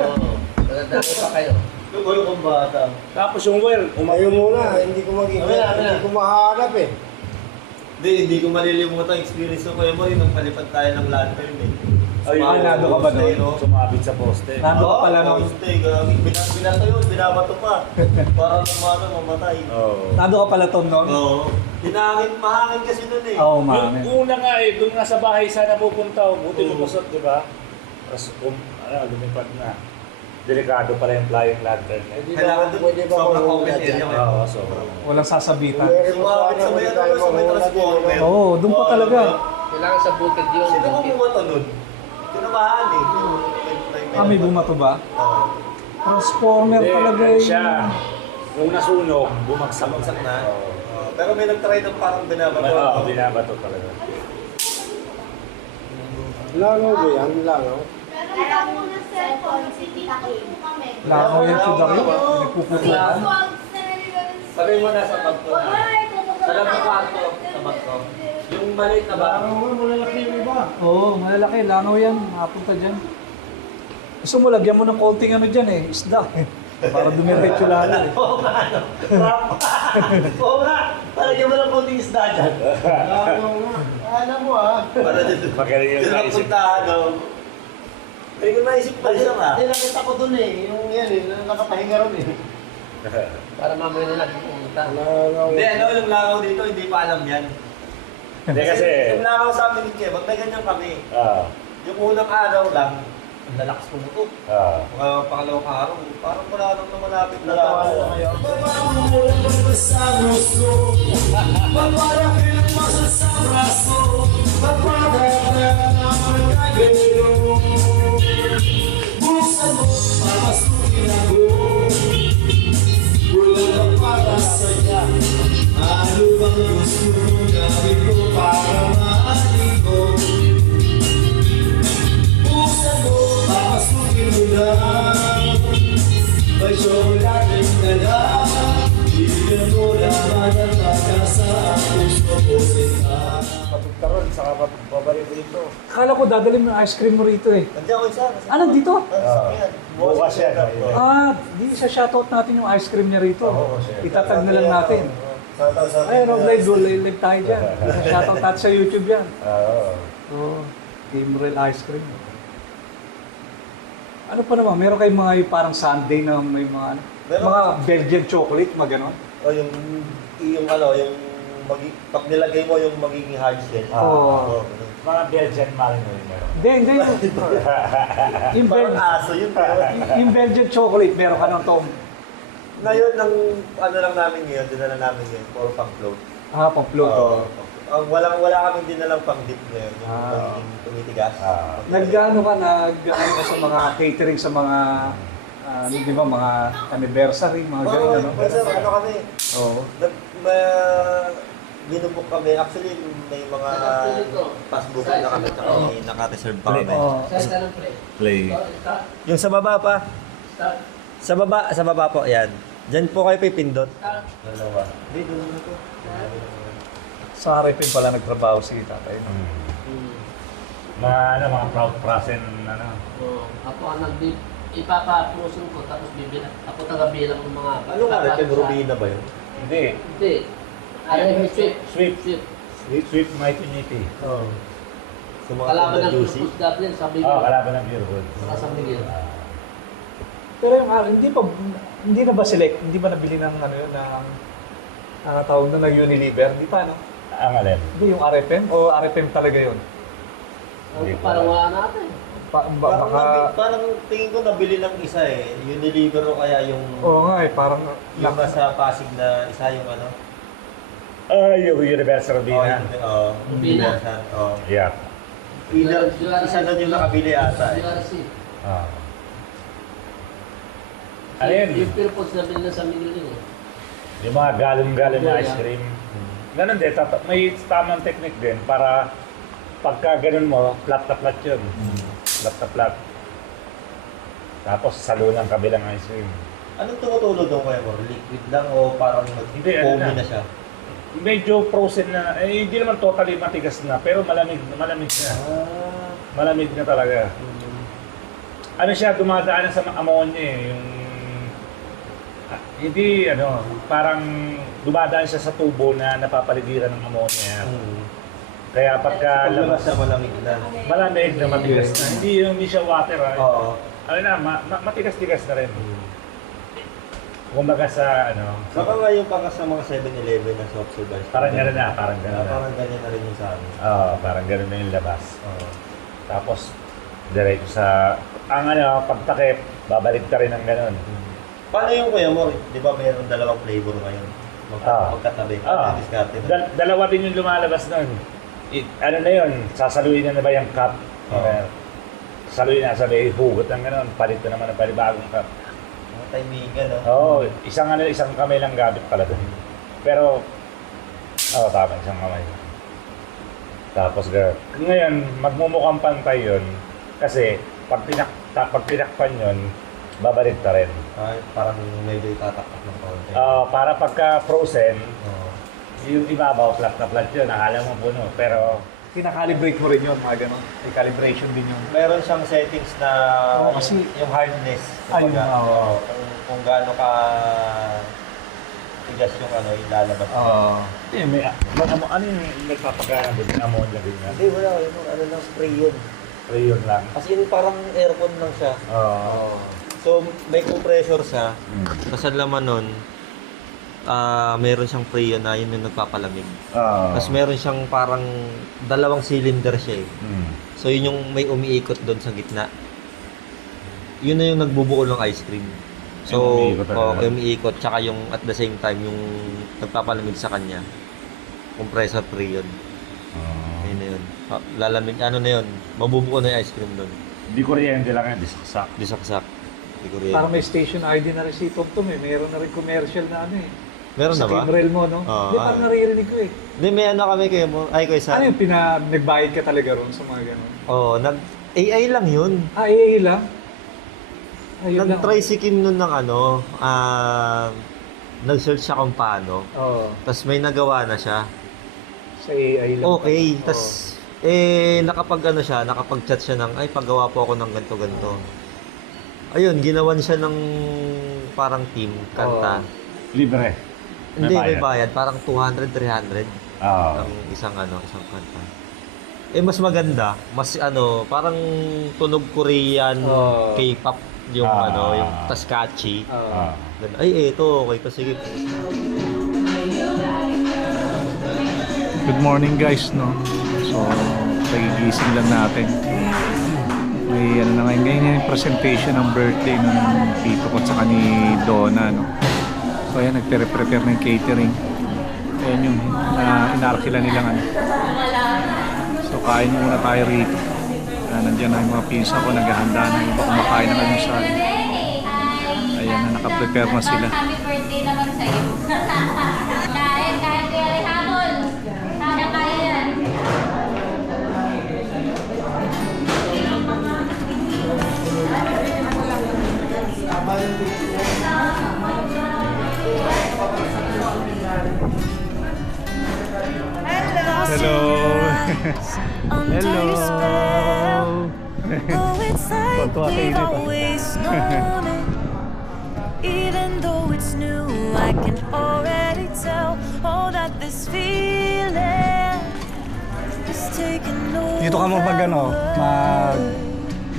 Nagdadako pa kayo. Yung gulo kong bata. Tapos yung well, Ayaw muna, hindi ko makikita, hindi ko mahanap eh. Hindi ko malilimutan ang experience ko kuya mo nung palipad tayo ng lantern eh. nado ka ba doon? Sumabit sa poste. Nado ka pala noon? Binato yun, binabato pa. Para mamatay. Nado ka pala Tom noon? Oo. Mahangin kasi nun eh. Oo, Yung mami. una nga eh, doon nga sa bahay sana pupunta, buti lumusot, di ba? Tapos lumipad na. Delikado pala yung flying lantern. Kailangan doon, Pwede ba sobrang ako open area. Oo, so. Walang sasabitan. Sumabit sa may transformer. Oo, doon pa talaga. Kailangan sa bukid yun. Sino ba bumato nun? Tinamaan eh. May bumato ba? Oo. Transformer talaga Hindi, yun. siya. Nung nasunog, bumagsak na. Pero may nag-try ng parang binabato. Oo, binabato talaga. Langaw ba yan? Langaw? Meron lang muna cellphone, tinitakot po kami. Langaw yan si Dario. Nagpuputukan. Sabi mo na sa bagto na. Sa kwarto, sa bagto. Yung maliit na ba? Langaw nga, malalaki yung iba. Oo, malalaki. Langaw yan. Mapunta dyan. Gusto mo, lagyan mo ng konting ano dyan eh. Isda eh. Para dumiretso lalo eh. Oo nga, ano? Oo nga. Palagyan mo ng konting isda dyan. Langaw nga. Alam mo ah. Para dito. Magaling yung naisip. Napuntahan, no? Hindi ko naisip pa isa ka. Hindi nakita ko dun eh. Yung yan eh, nakapahinga ron eh. Para mamaya na nagpupunta. Langaw. Hindi, ano yung langaw dito, hindi pa alam yan. Hindi kasi, Yung langaw sa amin ni Kev, may ganyan kami. Yung unang araw lang, ang lalakas pumutok. Mga pangalawang araw, parang wala nang namalapit na langaw. matugtaron, saka babalik dito. Akala ko dadalhin mo yung ice cream mo rito eh. Nandiyan ko isa. Ah, nandito? Bukas yan. Di sa shoutout natin yung ice cream niya rito. Itatag na lang natin. Ay, Ay, Rob Live, live tayo dyan. Shoutout natin sa YouTube yan. Oo. Oo. Game Real Ice Cream. Ano pa naman? Meron kayong mga yung parang sundae na may mga ano? Meron. Mga Belgian chocolate, mga ganon? O yung pag nilagay mo yung magiging hard shell. Oo. Mga Belgian Marino yun meron. Hindi. Yung, Parang Bel- aso yun. Pero yung Belgian chocolate, meron ka ng Tom. ngayon, ano lang namin ngayon, dinala namin ngayon, for pang float. Ah, pang-float. Wala kaming dinalang pang dip ngayon, yung magiging tumitigas. Nag-ano ka sa mga catering sa mga di ba, mga anniversary, mga ganun, ano? Ano kami, Oo. binubok kami. Actually, may mga passbook na kami, tsaka may naka-reserve pa kami. Oo. Sa ng play. Play. Yung sa baba pa. Sa baba po, yan. Diyan po kayo pipindot. Dalawa. Sa RFM pala nagtrabaho si tatay. Mga proud prasen, Ako ang ipapapusun ko tapos bibilang. Ako taga-bilang ng mga... Ano nga rin? Rubina ba yun? Hindi. Hindi. RFM Swift. Sweet Mighty Nitty. Sa mga Kalaban ng juicy. Purpose Dublin sa Bigil. Kalaban ng Pure Gold. Sa San Miguel. Pero yung hindi na ba select, hindi ba nabili ng ano yun, ng tawag na ng Unilever? Hindi pa, no? Ang alin. Hindi yung RFM o RFM talaga yun? Parang wala natin. Parang tingin ko nabili ng isa eh. Unilever o kaya yung... Oo nga eh, parang... Yung nasa Pasig na isa yung ano? Yung Universal Robina. Oo. Rubina. Oo. Yeah. Either isa doon yung nakabili ata eh. Ah. Ayun. Yung Philippines na bilhin sa Minili eh. Yung mga galon-galon na ice cream. Ganun din, may tamang technique din para pagka ganun mo, flat na flat yun. Flat na flat. Tapos salo ng kabilang ice cream. Anong tumutulo doon kayo mo? Liquid lang o parang Hindi, ano foamy na. na siya? Medyo frozen na, hindi naman totally matigas na, pero malamig na. Malamig na talaga. Ano siya, dumadaan sa ammonia eh, yung hindi parang dumadaan siya sa tubo na napapaligiran ng ammonia. Kaya pagka Paglabas na malamig na. malamig na matigas na, hindi siya water Oo. matigas-tigas na rin. Kumbaga sa Baka ngayon pa sa mga 7-Eleven na soft serve ice cream. parang gano'n na, parang gano'n na. Parang ganyan na rin yung sa amin. Parang gano'n na yung labas. Oo. Tapos, diretso sa, pagtakip, babalik ka rin ng gano'n. Paano yung kuya mo? Di ba mayroon dalawang flavor ngayon? Magkatabi. Diskarte na. Dalawa din yung lumalabas nun. Ano na yun, sasaluin na ba yung cup? Oo. Saluin na, sabi, hugot ng gano'n, palit na naman ng panibagong cup. Mga taibigan, no? Oo, isang kamay lang gamit pala doon. Pero, tama, isang kamay. Tapos, ngayon, magmumukhang pantay yun. Kasi, pag pinakpan yun, babalik ka rin. Ay, parang medyo itatakak ng konti. Para pagka frozen, Oo. yung ibabaw, flat na flat yun, akala mo puno. Pero, Kinakalibrate mo rin yun, mga gano'n. May calibration din yun. Meron siyang settings na yung hardness. Ayun, Kumbaga, oo. kung gaano ka tigas yung ilalabas. ano yung nagpapagana din? Ammonia din yan. Hindi, wala. Yung lang, spray yun. Rayon lang. Kasi yun parang aircon lang siya. So, may compressor siya. Tapos ang laman nun, meron siyang freon na yun yung nagpapalamig. Tapos meron siyang parang dalawang cylinder siya eh. So yun yung may umiikot doon sa gitna. Yun na yung nagbubuo ng ice cream. So, yung umiikot. Tsaka yung at the same time, yung nagpapalamig sa kanya. Compressor freon. Yun na yun. Lalamig, na yun. Mabubuo na yung ice cream doon. Di kuryente lang yan, disaksak. Disaksak. Di ko rin. Parang may station ID na rin si Tom eh. Meron na rin commercial na Meron na sa ba? Kimrel mo, no? Hindi, parang naririnig ko eh. Hindi, may kami kayo mo. Ay, kuya Sam. Ano yung nagbayad ka talaga ron sa mga gano'n? AI lang yun. AA lang? Ayun lang. Nag-try si Kim nun ng nag-search siya kung paano. Oo. Tapos may nagawa na siya. Sa AI lang. Okay. Tapos, nakapag-chat siya ng, paggawa po ako ng ganito-ganito. Ayun, ginawan siya ng parang team, kanta. Libre. Hindi, may bayad. Parang 200, 300. Ang isang kanta. Mas maganda. Mas parang tunog Korean, K-pop yung yung tas catchy. Ito, okay to. Sige. Good morning guys, no? So, pagigising lang natin. May ngayon yung presentation ng birthday ng tito ko at saka ni Donna, no? So ayan, nagpre-prepare ng catering. Ayan yung inaarkila nilang So kain muna tayo rito. Nandiyan na yung mga pinsa ko, naghahanda na yung iba kumakain ng almusal. Ayan na, nakaprepare na sila. Happy birthday naman sa'yo. Kain kaya Rehabol. Kaya yan. Hello! Under your spell. Oh, it's like Tontuwa kayo we've dito. always known it. Even though it's new, I can already tell. Oh, that this feeling is taking over. Dito ka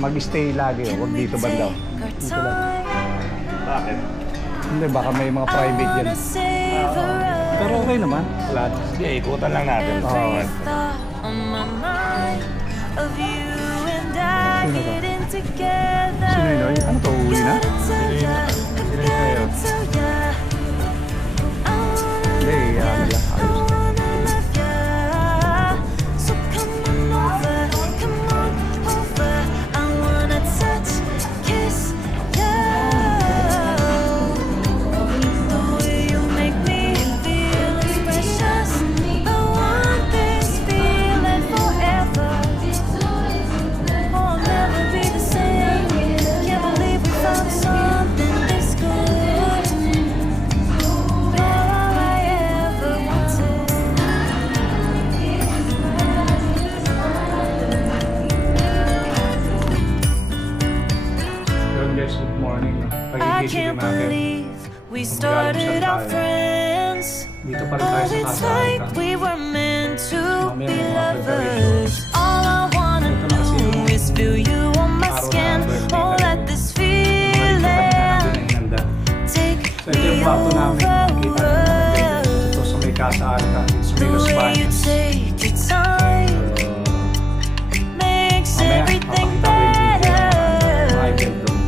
mag-stay lagi, huwag dito banda. Dito lang. Bakit? Hindi, baka may mga private dyan. Pero okay naman. Wala. Sige, ikutan lang natin. Every thought on my mind of you and I Sino ba? getting together. Sino yun? Ano to, uwi na? Sino yun? Hindi, ano lang. Ayos. So come on over, come Dito pa rin tayo Oh, sa it's Casa like Alta. we were meant to Mamaya be may mga lovers. All I wanna Ito na kasi do yung is feel you on my araw na skin. birthday Oh, tayo. let this Yung kanina feeling natin hinanda. take So ito yung me kwarto namin. Makita nyo over. ito sa may Casa Alta. It's The Milos way you Baños. take your time makes Mamaya, everything papakita ko yung video ng mga better. event doon.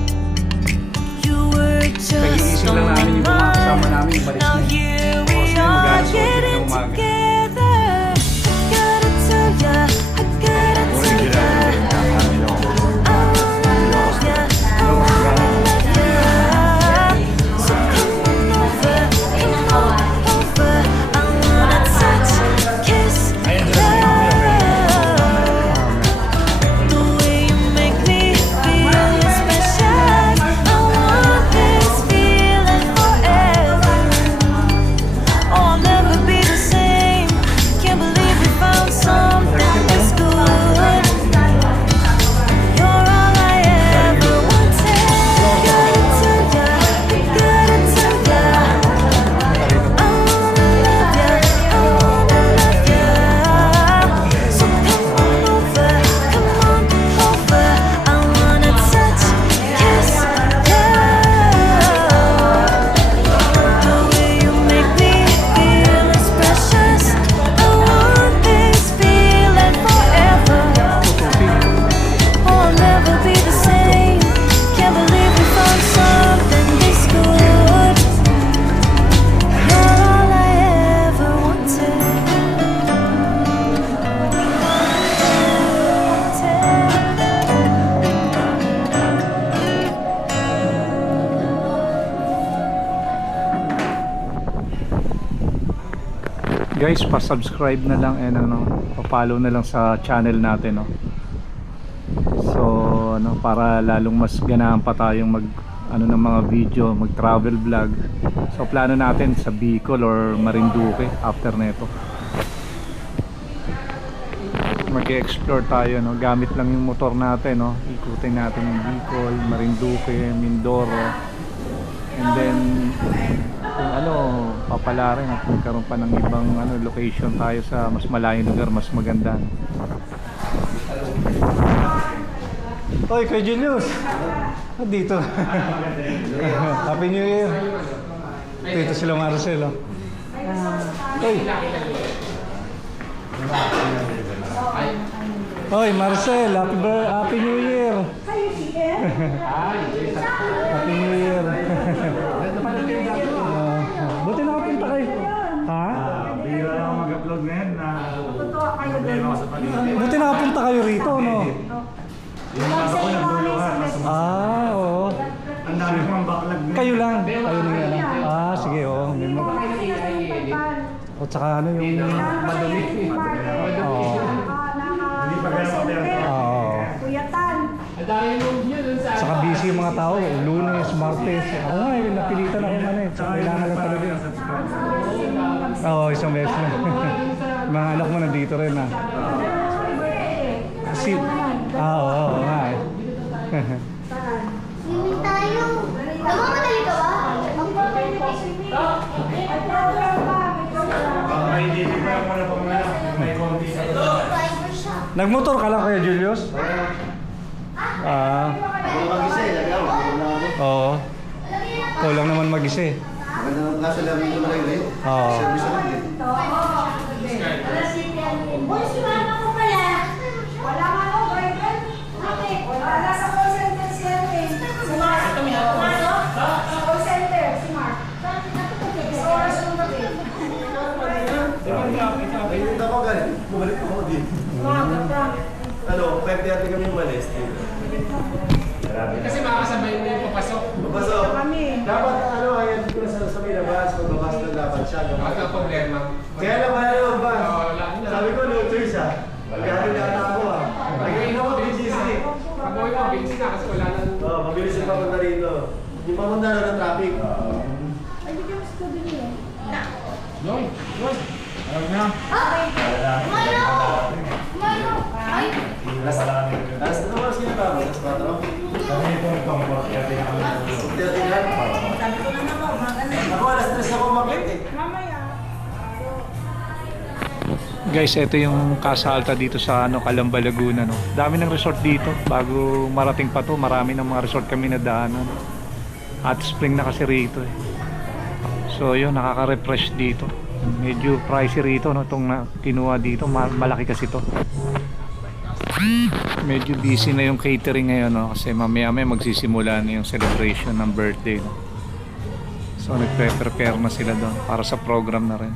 You were just Nagigising lang on namin yung mga kasama my namin. mind. Balik Now na. here we Oras na yun, are mag-alas 8 ng getting umaga. together. I gotta tell ya, I gotta tell ya, I wanna love ya, I wanna love ya. So come on over, I wanna touch, kiss, love. The way you make me feel is precious. I want this feeling forever. Oh, I'll never be the same. Can't believe we found something this good. You're all I ever wanted. Gotta tell ya, gotta tell ya, I wanna love ya, I wanna love ya. So come on over, I wanna touch, kiss, love. The way you make me feel is precious. I want this feeling forever. Oh, I'll never be the same. Can't believe we found something this good. You're all I ever wanted. Guys, pa-subscribe na lang and pa-follow na lang sa channel natin, no. So, para lalong mas ganahan pa tayong mag ng mga video, mag-travel vlog. So, plano natin sa Bicol or Marinduque after neto. Mag-explore tayo, no. Gamit lang yung motor natin, no. Ikutin natin yung Bicol, Marinduque, Mindoro. And then kung papalarin at magkaroon pa ng ibang location tayo sa mas malayong lugar, mas maganda. Oy, kay Julius. Dito. Happy New Year. Dito sila Marcelo. Oy. Oy, Marcel, Happy New Year. Happy New Year. Buti nakapunta kayo. Ha? Bira lang ako mag-upload ngayon na problema ko sa paligid. Buti nakapunta kayo rito, no? Yung mga ako nagduluhan. Oo. Ang dami kong backlog ngayon. Kayo lang. Kayo lang yan. Sige, oo. O tsaka yung madumi. Oo. Hindi pa ganun ako. Oo. Saka busy yung mga tao. Lunes, Martes. Ako nga, napilitan ako Tsaka kailangan lang talaga. Oo, isang beses na. Mga anak mo nandito rin, ha? Oo nga eh. Swimming tayo. Namamadali ka ba? Hindi pa yung mga pangalan. May konti sa Driver siya. Nagmotor ka lang kaya, Julius? Oo. Ikaw lang naman mag-isa eh. Nasa lamin ko na rin. Oo. Service lang din. Boy, si mama ko pala. Wala nga ako, boyfriend. Bakit? Wala sa call center si Erwin. Si Mark. Sa call center, si Mark. Sa oras ng gabi. Ayun ako galing. Bumalik ako din. Ano, 5:30 kami umalis. Kasi makakasabay mo yung papasok. Papasok. Dapat ayan dito na sa may labas. Pagbabas na dapat siya. Wala problema. Kaya naman ano ba? Wala na. Sabi ko, no choice ah. Magkakaroon na ako ah. Nagkain ako BGC. Pag-uwi mo, bilis na kasi wala na. Oo, mabilis yung papunta rito. Yung papunta na ng traffic. Ay, bigyan mo si Kobe niya. Yoy! Kumano? Ay! Last na oras kinatapos. Last 4. Kami itong comfort. Kaya pinakalit. Sabi ko na naman, ako alas 3 ako makit eh. Mamaya. Guys, ito yung Casa Alta dito sa Calamba, Laguna, no. Dami ng resort dito. Bago marating pa to, marami ng mga resort kami na daanan. Hot spring na kasi rito eh. So yun, nakaka-refresh dito. Medyo pricey rito, no, itong kinuha dito. Malaki kasi to. Medyo busy na yung catering ngayon, no, kasi mamaya magsisimula na yung celebration ng birthday, no. So nagpe-prepare na sila doon para sa program na rin.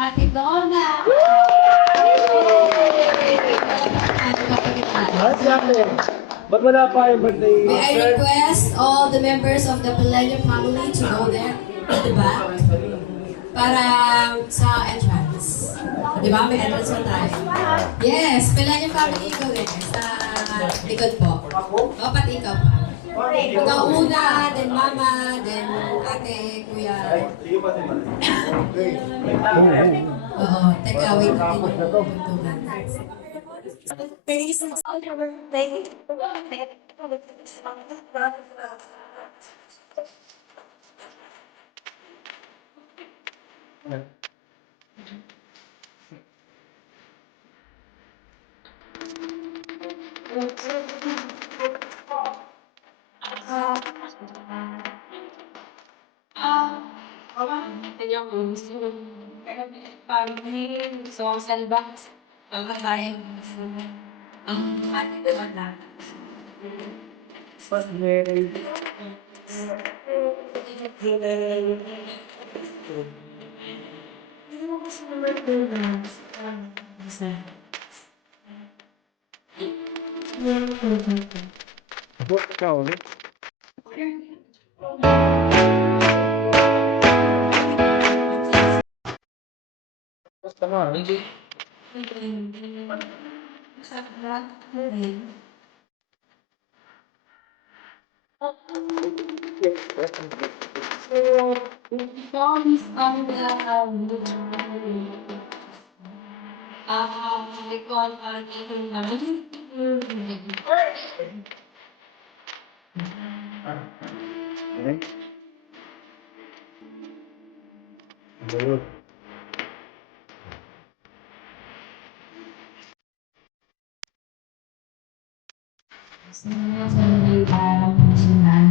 Ate Donna! Ba't wala pa yung birthday? May I request all the members of the Pelayo family to go there at the back para sa entrance. Di ba? May entrance pa tayo. Yes, Pelayo family, go there sa likod po. O, pati ikaw pa. Ikaw una, then mama, then ate, kuya. Oo, teka, wait natin yung tuntunan. So, ang salbak, ang kakain. Ang ate naman na.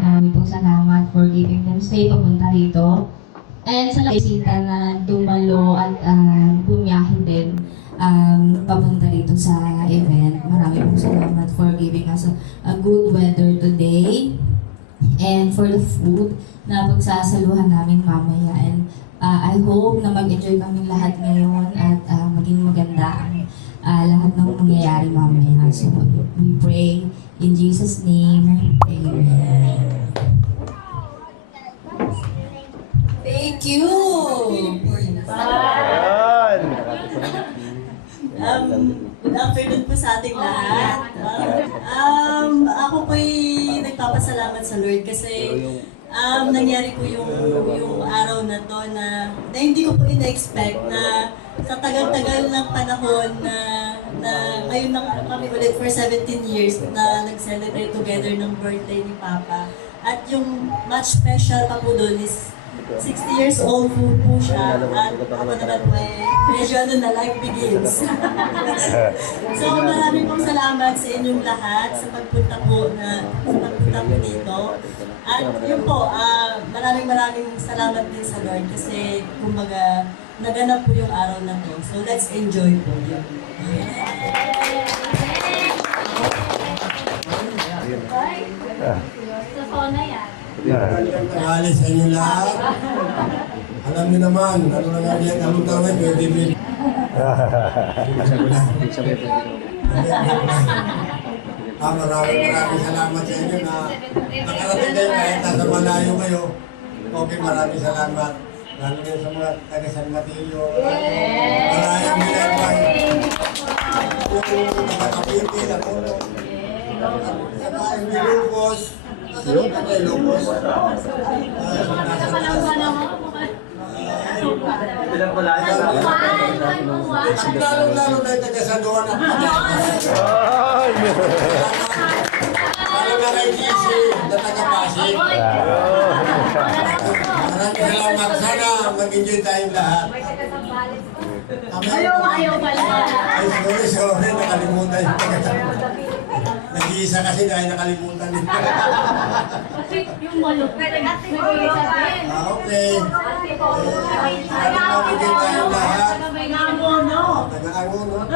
Marami pong salamat for giving them stay papunta rito. And sa bisita na dumalo at bumiyahe din papunta rito sa event. Marami pong salamat for giving us a good weather today. And for the food na pagsasaluhan namin mamaya. And I hope na mag-enjoy kami lahat ngayon at maging maganda ang lahat ng mangyayari mamaya. So we pray in Jesus' name. Amen. Thank you! Good afternoon po sa ating lahat. Ako po'y nagpapasalamat sa Lord kasi nangyari po yung araw na to na hindi ko po ina-expect na sa tagal-tagal ng panahon na ngayon na kami ulit for 17 years na nag-celebrate together ng birthday ni Papa. At yung much special pa po doon is 60 years old po siya at ako naman po medyo na life begins. So maraming pong salamat sa inyong lahat sa pagpunta po dito. At yun po, maraming salamat din sa Lord kasi kumbaga naganap po yung araw na to. So let's enjoy po yun. Sa phone na yan. Kali sa inyo lahat. Alam niyo naman, ano na nga yan, anong tawag, pwede Maraming salamat sa inyo na nakarating kayo kahit nasa malayo kayo. Okay, maraming salamat. Lalo din sa mga taga San Mateo. Maraming binabay. Yung nakakapiti na po. Saka yung Ilocos. Nasa rin ka kay Ilocos. Bilang pala Ang lalo-lalo na yung taga San Juan at lalo na kay GC na taga Pasig. Maraming salamat. Sana mag-enjoy tayong lahat. Ayaw pala. Ay, sorry, nakalimutan yung taga. Nag-iisa kasi dahil nakalimutan din. Kasi yung malupit, nag-iisa din. Okay. Sana mag-enjoy tayong lahat. Taga-Angono.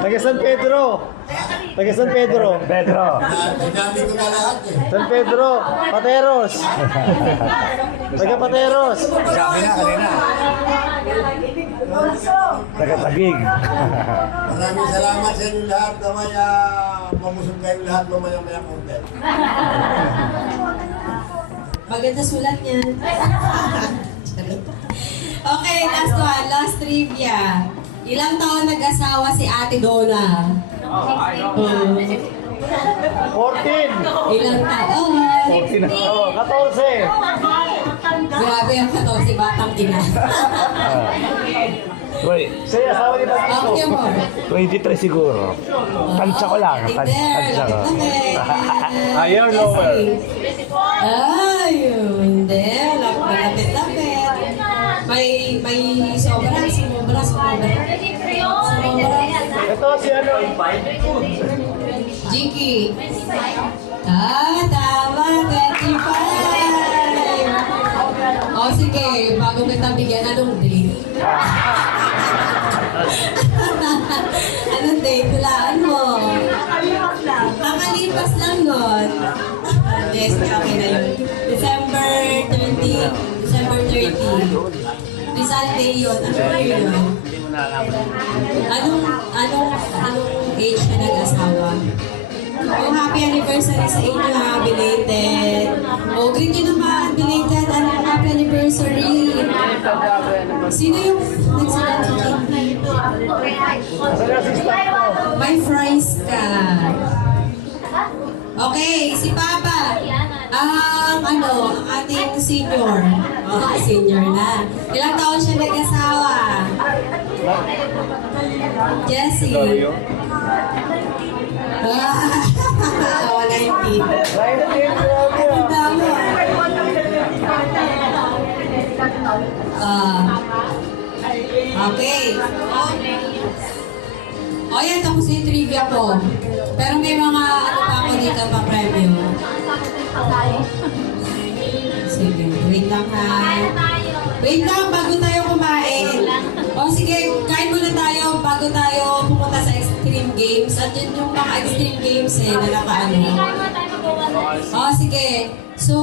Taga San Pedro. Taga San Pedro. Sinabi ko na lahat eh. San Pedro. Pateros. Taga Pateros. Sabi na kanina. Taga-Tagig. Maraming salamat sa inyo lahat. Namaya, mamusog kayong lahat mamaya-maya konti. Maganda sulat niyan. Okay, last one. Last trivia. Ilang taon nag-asawa si Ate Donna? 14. Ilang taon? 14. Grabe ang 14 batang ina. Say, asawa ni Bagito. Okay mo. 23 siguro. Tansya ko lang. Tansya ko. Higher, lower? Ay, hindi. Lapit-lapit. May sobra. Ito si ano? Jiki. Tama, 35. O sige, bago kita bigyan, anong date? Anong date? Hulaan mo. Nakalipas lang nun. Yes, okay na yun. December 30. December 30. Di Sunday yun. Ano ba yun? Anong age na nag-asawa? Oh, happy anniversary sa inyo ha, belated. Oh, greet nyo naman, belated. Happy anniversary. Sino yung nagsulat sa cake? May fries ka. Okay, si Papa. Ang ating senior. Oh, senior na. Ilang taon siya nag-asawa? Jessie. 90. Okay. O yan, tapos yung trivia ko. Pero may mga pa ako dito pa premyo. Sige, wait lang ha. Wait lang, bago tayo kumain. O sige, kain muna tayo bago tayo pumunta sa extreme games. At yun yung mga extreme games na nakaano. O sige, so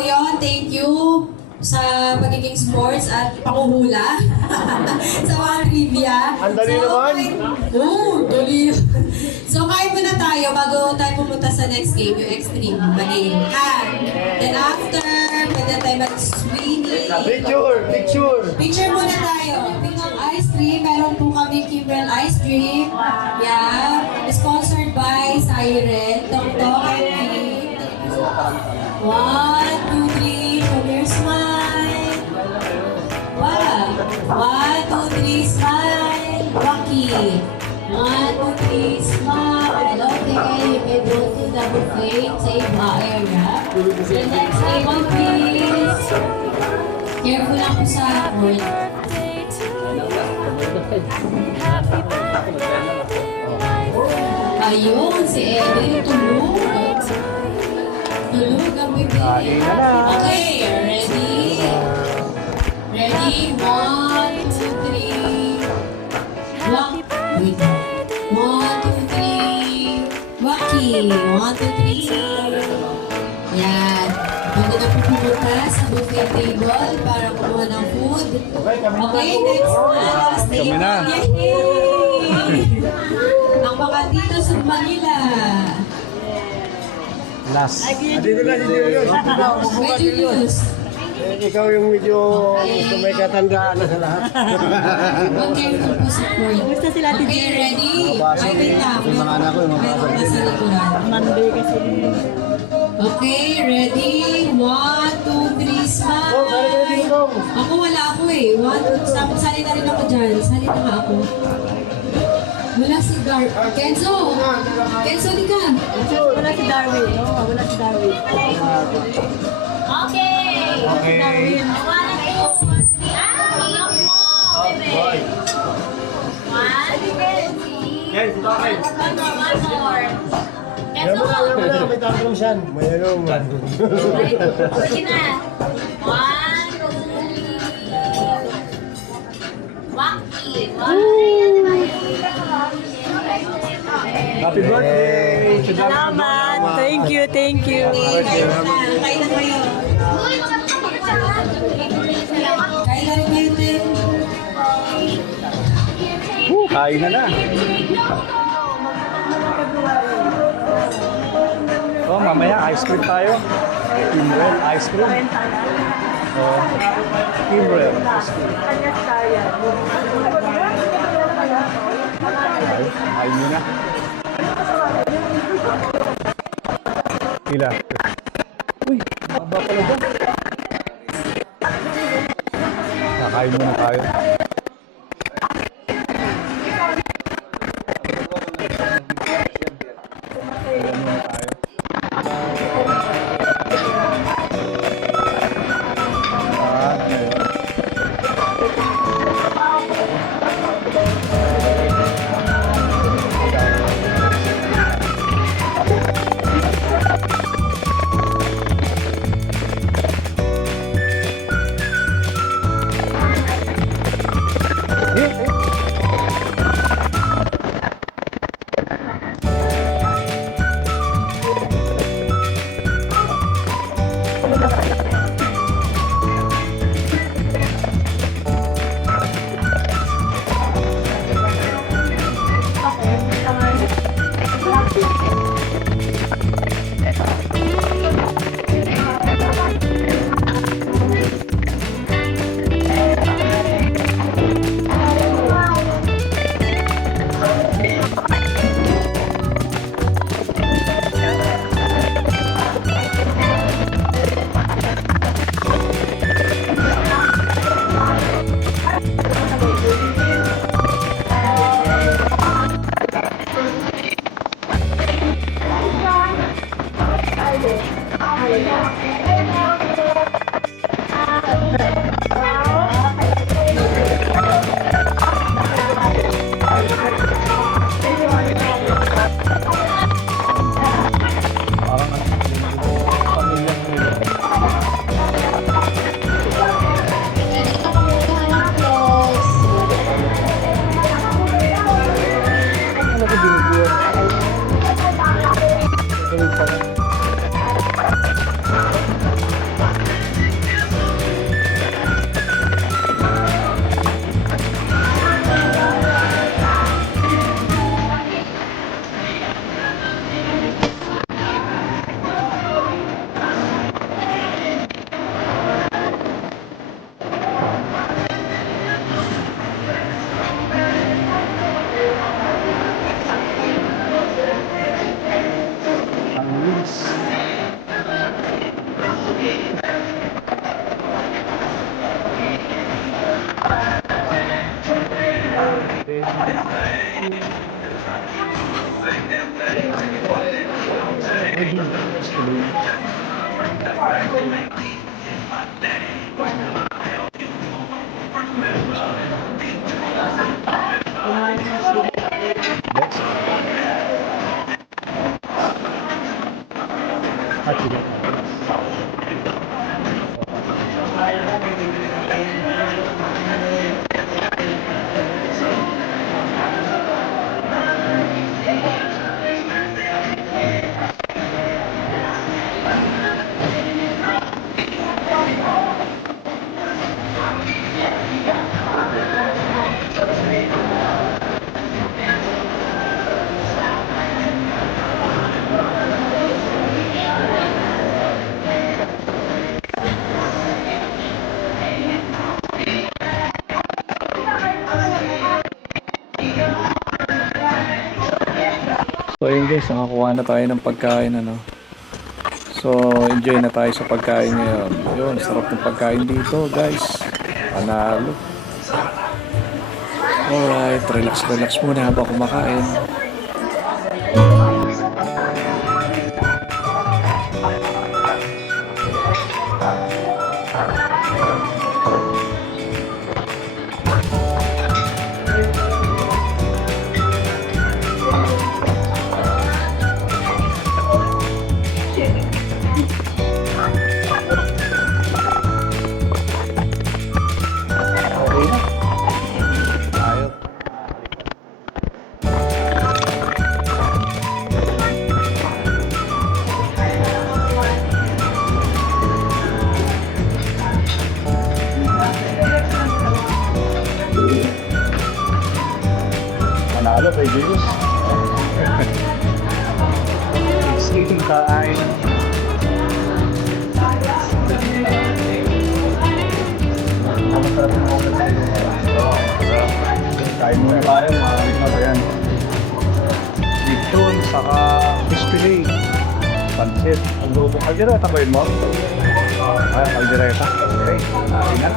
yun, thank you sa pagiging sports at panguhula sa mga trivia. Ang dali naman. Oo, dali. So kain muna tayo bago tayo pumunta sa next game, yung extreme game. Then after, pwede tayo mag-swimming. Picture muna tayo. Picture ice cream. Meron po kami Kimbrel ice cream. Yeah. Sponsored by Siren. Tok-tok and Pete. 1, 2, 3. Come here, smile. Wow. 1, 2, 3, smile. Rocky. 1, 2, 3, smile. Okay, you can go to the buffet. Save area. The next table, please. Careful lang po sa board. Ayun, si Eddie tulog. Tulog ang bibig. Okay, ready? Ready? 1, 2, 3. Walk. Wait. 1, 2, 3. Walkie. 1, 2, 3. Yan. Bago na po pumunta sa buffet table para kumuha ng food. Okay, next last. Kami na. Yay! Ang mga dito sa Manila. Last. Dito na si Julius. Medyo Julius. Ikaw yung medyo may katandaan na sa lahat. Okay, po support. Basta sila okay, ready? Ay, wait lang. Yung mga anak ko, yung mga Monday kasi. Okay, ready? 1, 2, 3, smile. Ako wala ako eh. 1, 2, sali na rin ako dyan. Sali na nga ako. Wala si Kenzo! Kenzo, di ka! Wala si Darwin. Wala si Darwin. Okay. Okay. One, two, three. Iyok mo. Bebe. One, two, Yes, ito akin. one more. Alam mo na, may tanong siyan. May ano, Sige na. One, two, Waki. Happy birthday! Salamat! Thank you, thank you. Kain na kayo. Kain na rin kayo, Tin. Kain na. Oh, mamaya ice cream tayo. Timbrel, ice cream. Oh, Timbrel. Ay nyo na. Pila. Uy, haba pala dyan. Kakain muna tayo. Kakain muna tayo. So yun guys, nakakuha na tayo ng pagkain ano. So enjoy na tayo sa pagkain ngayon. Yun, sarap ng pagkain dito guys. Panalo. Alright, relax muna habang kumakain. Panalo kay Julius. It's eating time. Kain muna tayo, maraming na ba yan? Lipton, saka crispy leg. Pansit. Ang luto. Kaldereta ba yun mo? Ay, kaldereta. Okay, kain na.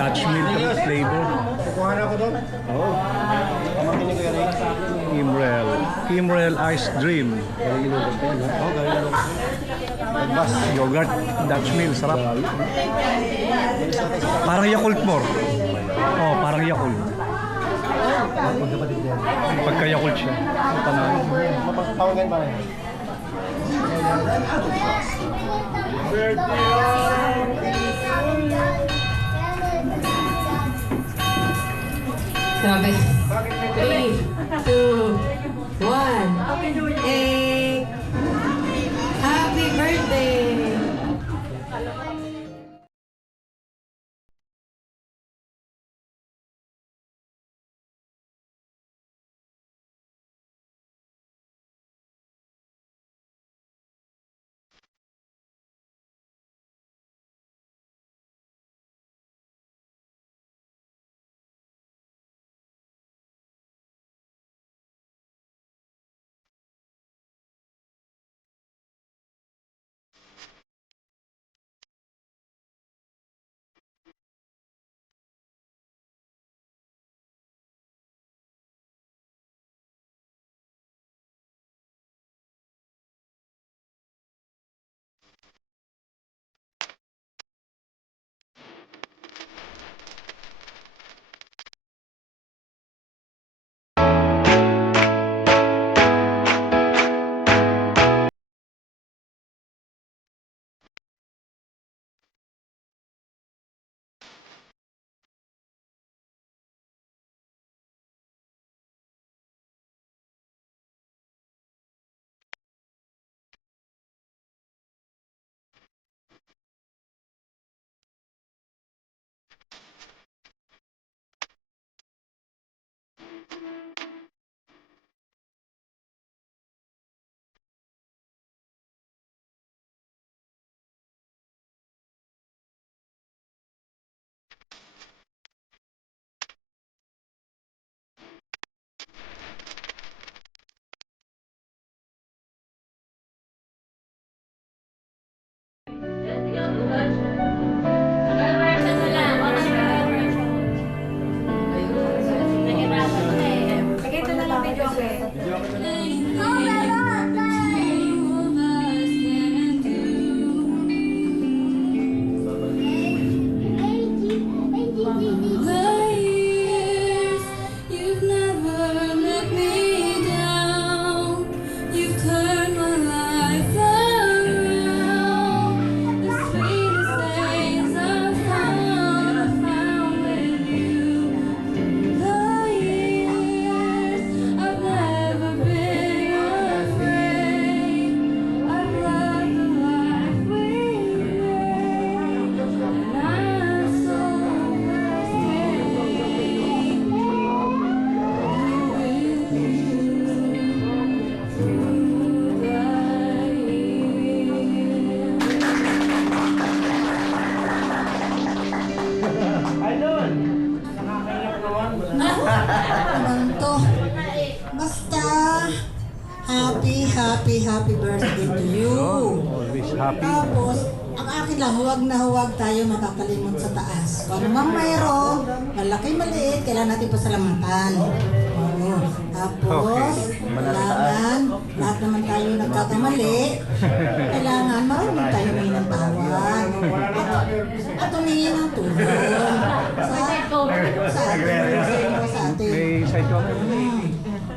Dutch milk flavor. Kukuha na ako doon. Oh. Pamangkin ko yan eh. Kimrel Ice Dream. Oo, galing lang. Bas, yogurt, Dutch milk, sarap. Parang Yakult more. Oh, parang Yakult. Pagka Yakult siya. Panalo. Pamangkin ba rin? Sabi. 3, 2, 1. Happy birthday! Pakita na lang video, okay? You've never let me down. You've turned my life around. The sweetest things I've found with you. The years I've never been afraid. I've loved the life we made, and I'm so Naman to. Basta, happy birthday to you. Always happy. Tapos, ang akin lang, huwag tayo makakalimot sa taas. Kung ano mang mayroon, malaki maliit, kailangan natin pasalamatan. Oo. Tapos, kailangan, lahat naman tayo nagkakamali, kailangan marunong tayo humingi ng tawad. At humingi ng tulong. Sa atin. May side comment.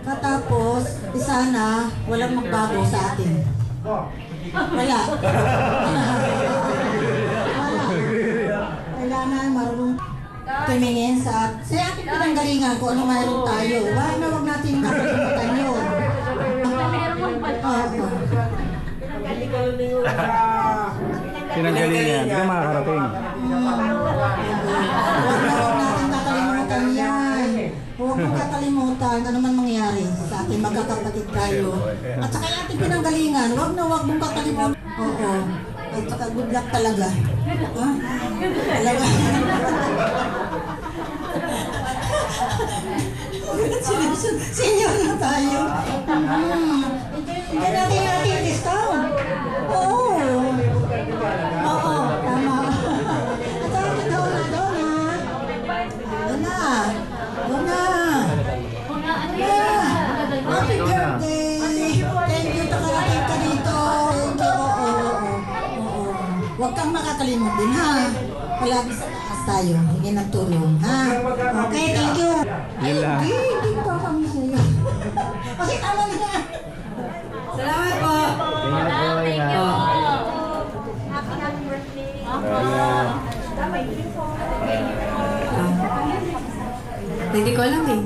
Katapos, sana walang magbago sa atin. Wala. Kailangan marunong tumingin sa ating pinanggalingan kung ano mayroon tayo. Huwag natin nakalimutan yun. Pinanggalingan. Hindi makakarating. Huwag natin kakalimutan yan. Huwag mong kakalimutan ano man mangyari sa ating magkakapatid tayo. At saka yung ating pinanggalingan, huwag mong kakalimutan. Oo. At saka good luck talaga. Ha? Talaga. Senior na tayo. Hindi natin yung discount. Oo. Oo, tama. At saka doon na. Happy birthday! Thank you, nakarating ka dito. Thank you. Oo. Huwag kang makakalimot din, ha? Palagi sa taas tayo. Hingi ng tulong, ha? Okay, thank you. Yun lang. Hindi pa kami sa'yo. Kasi tama na. Salamat po. Thank you. Happy birthday. Hindi ko alam eh.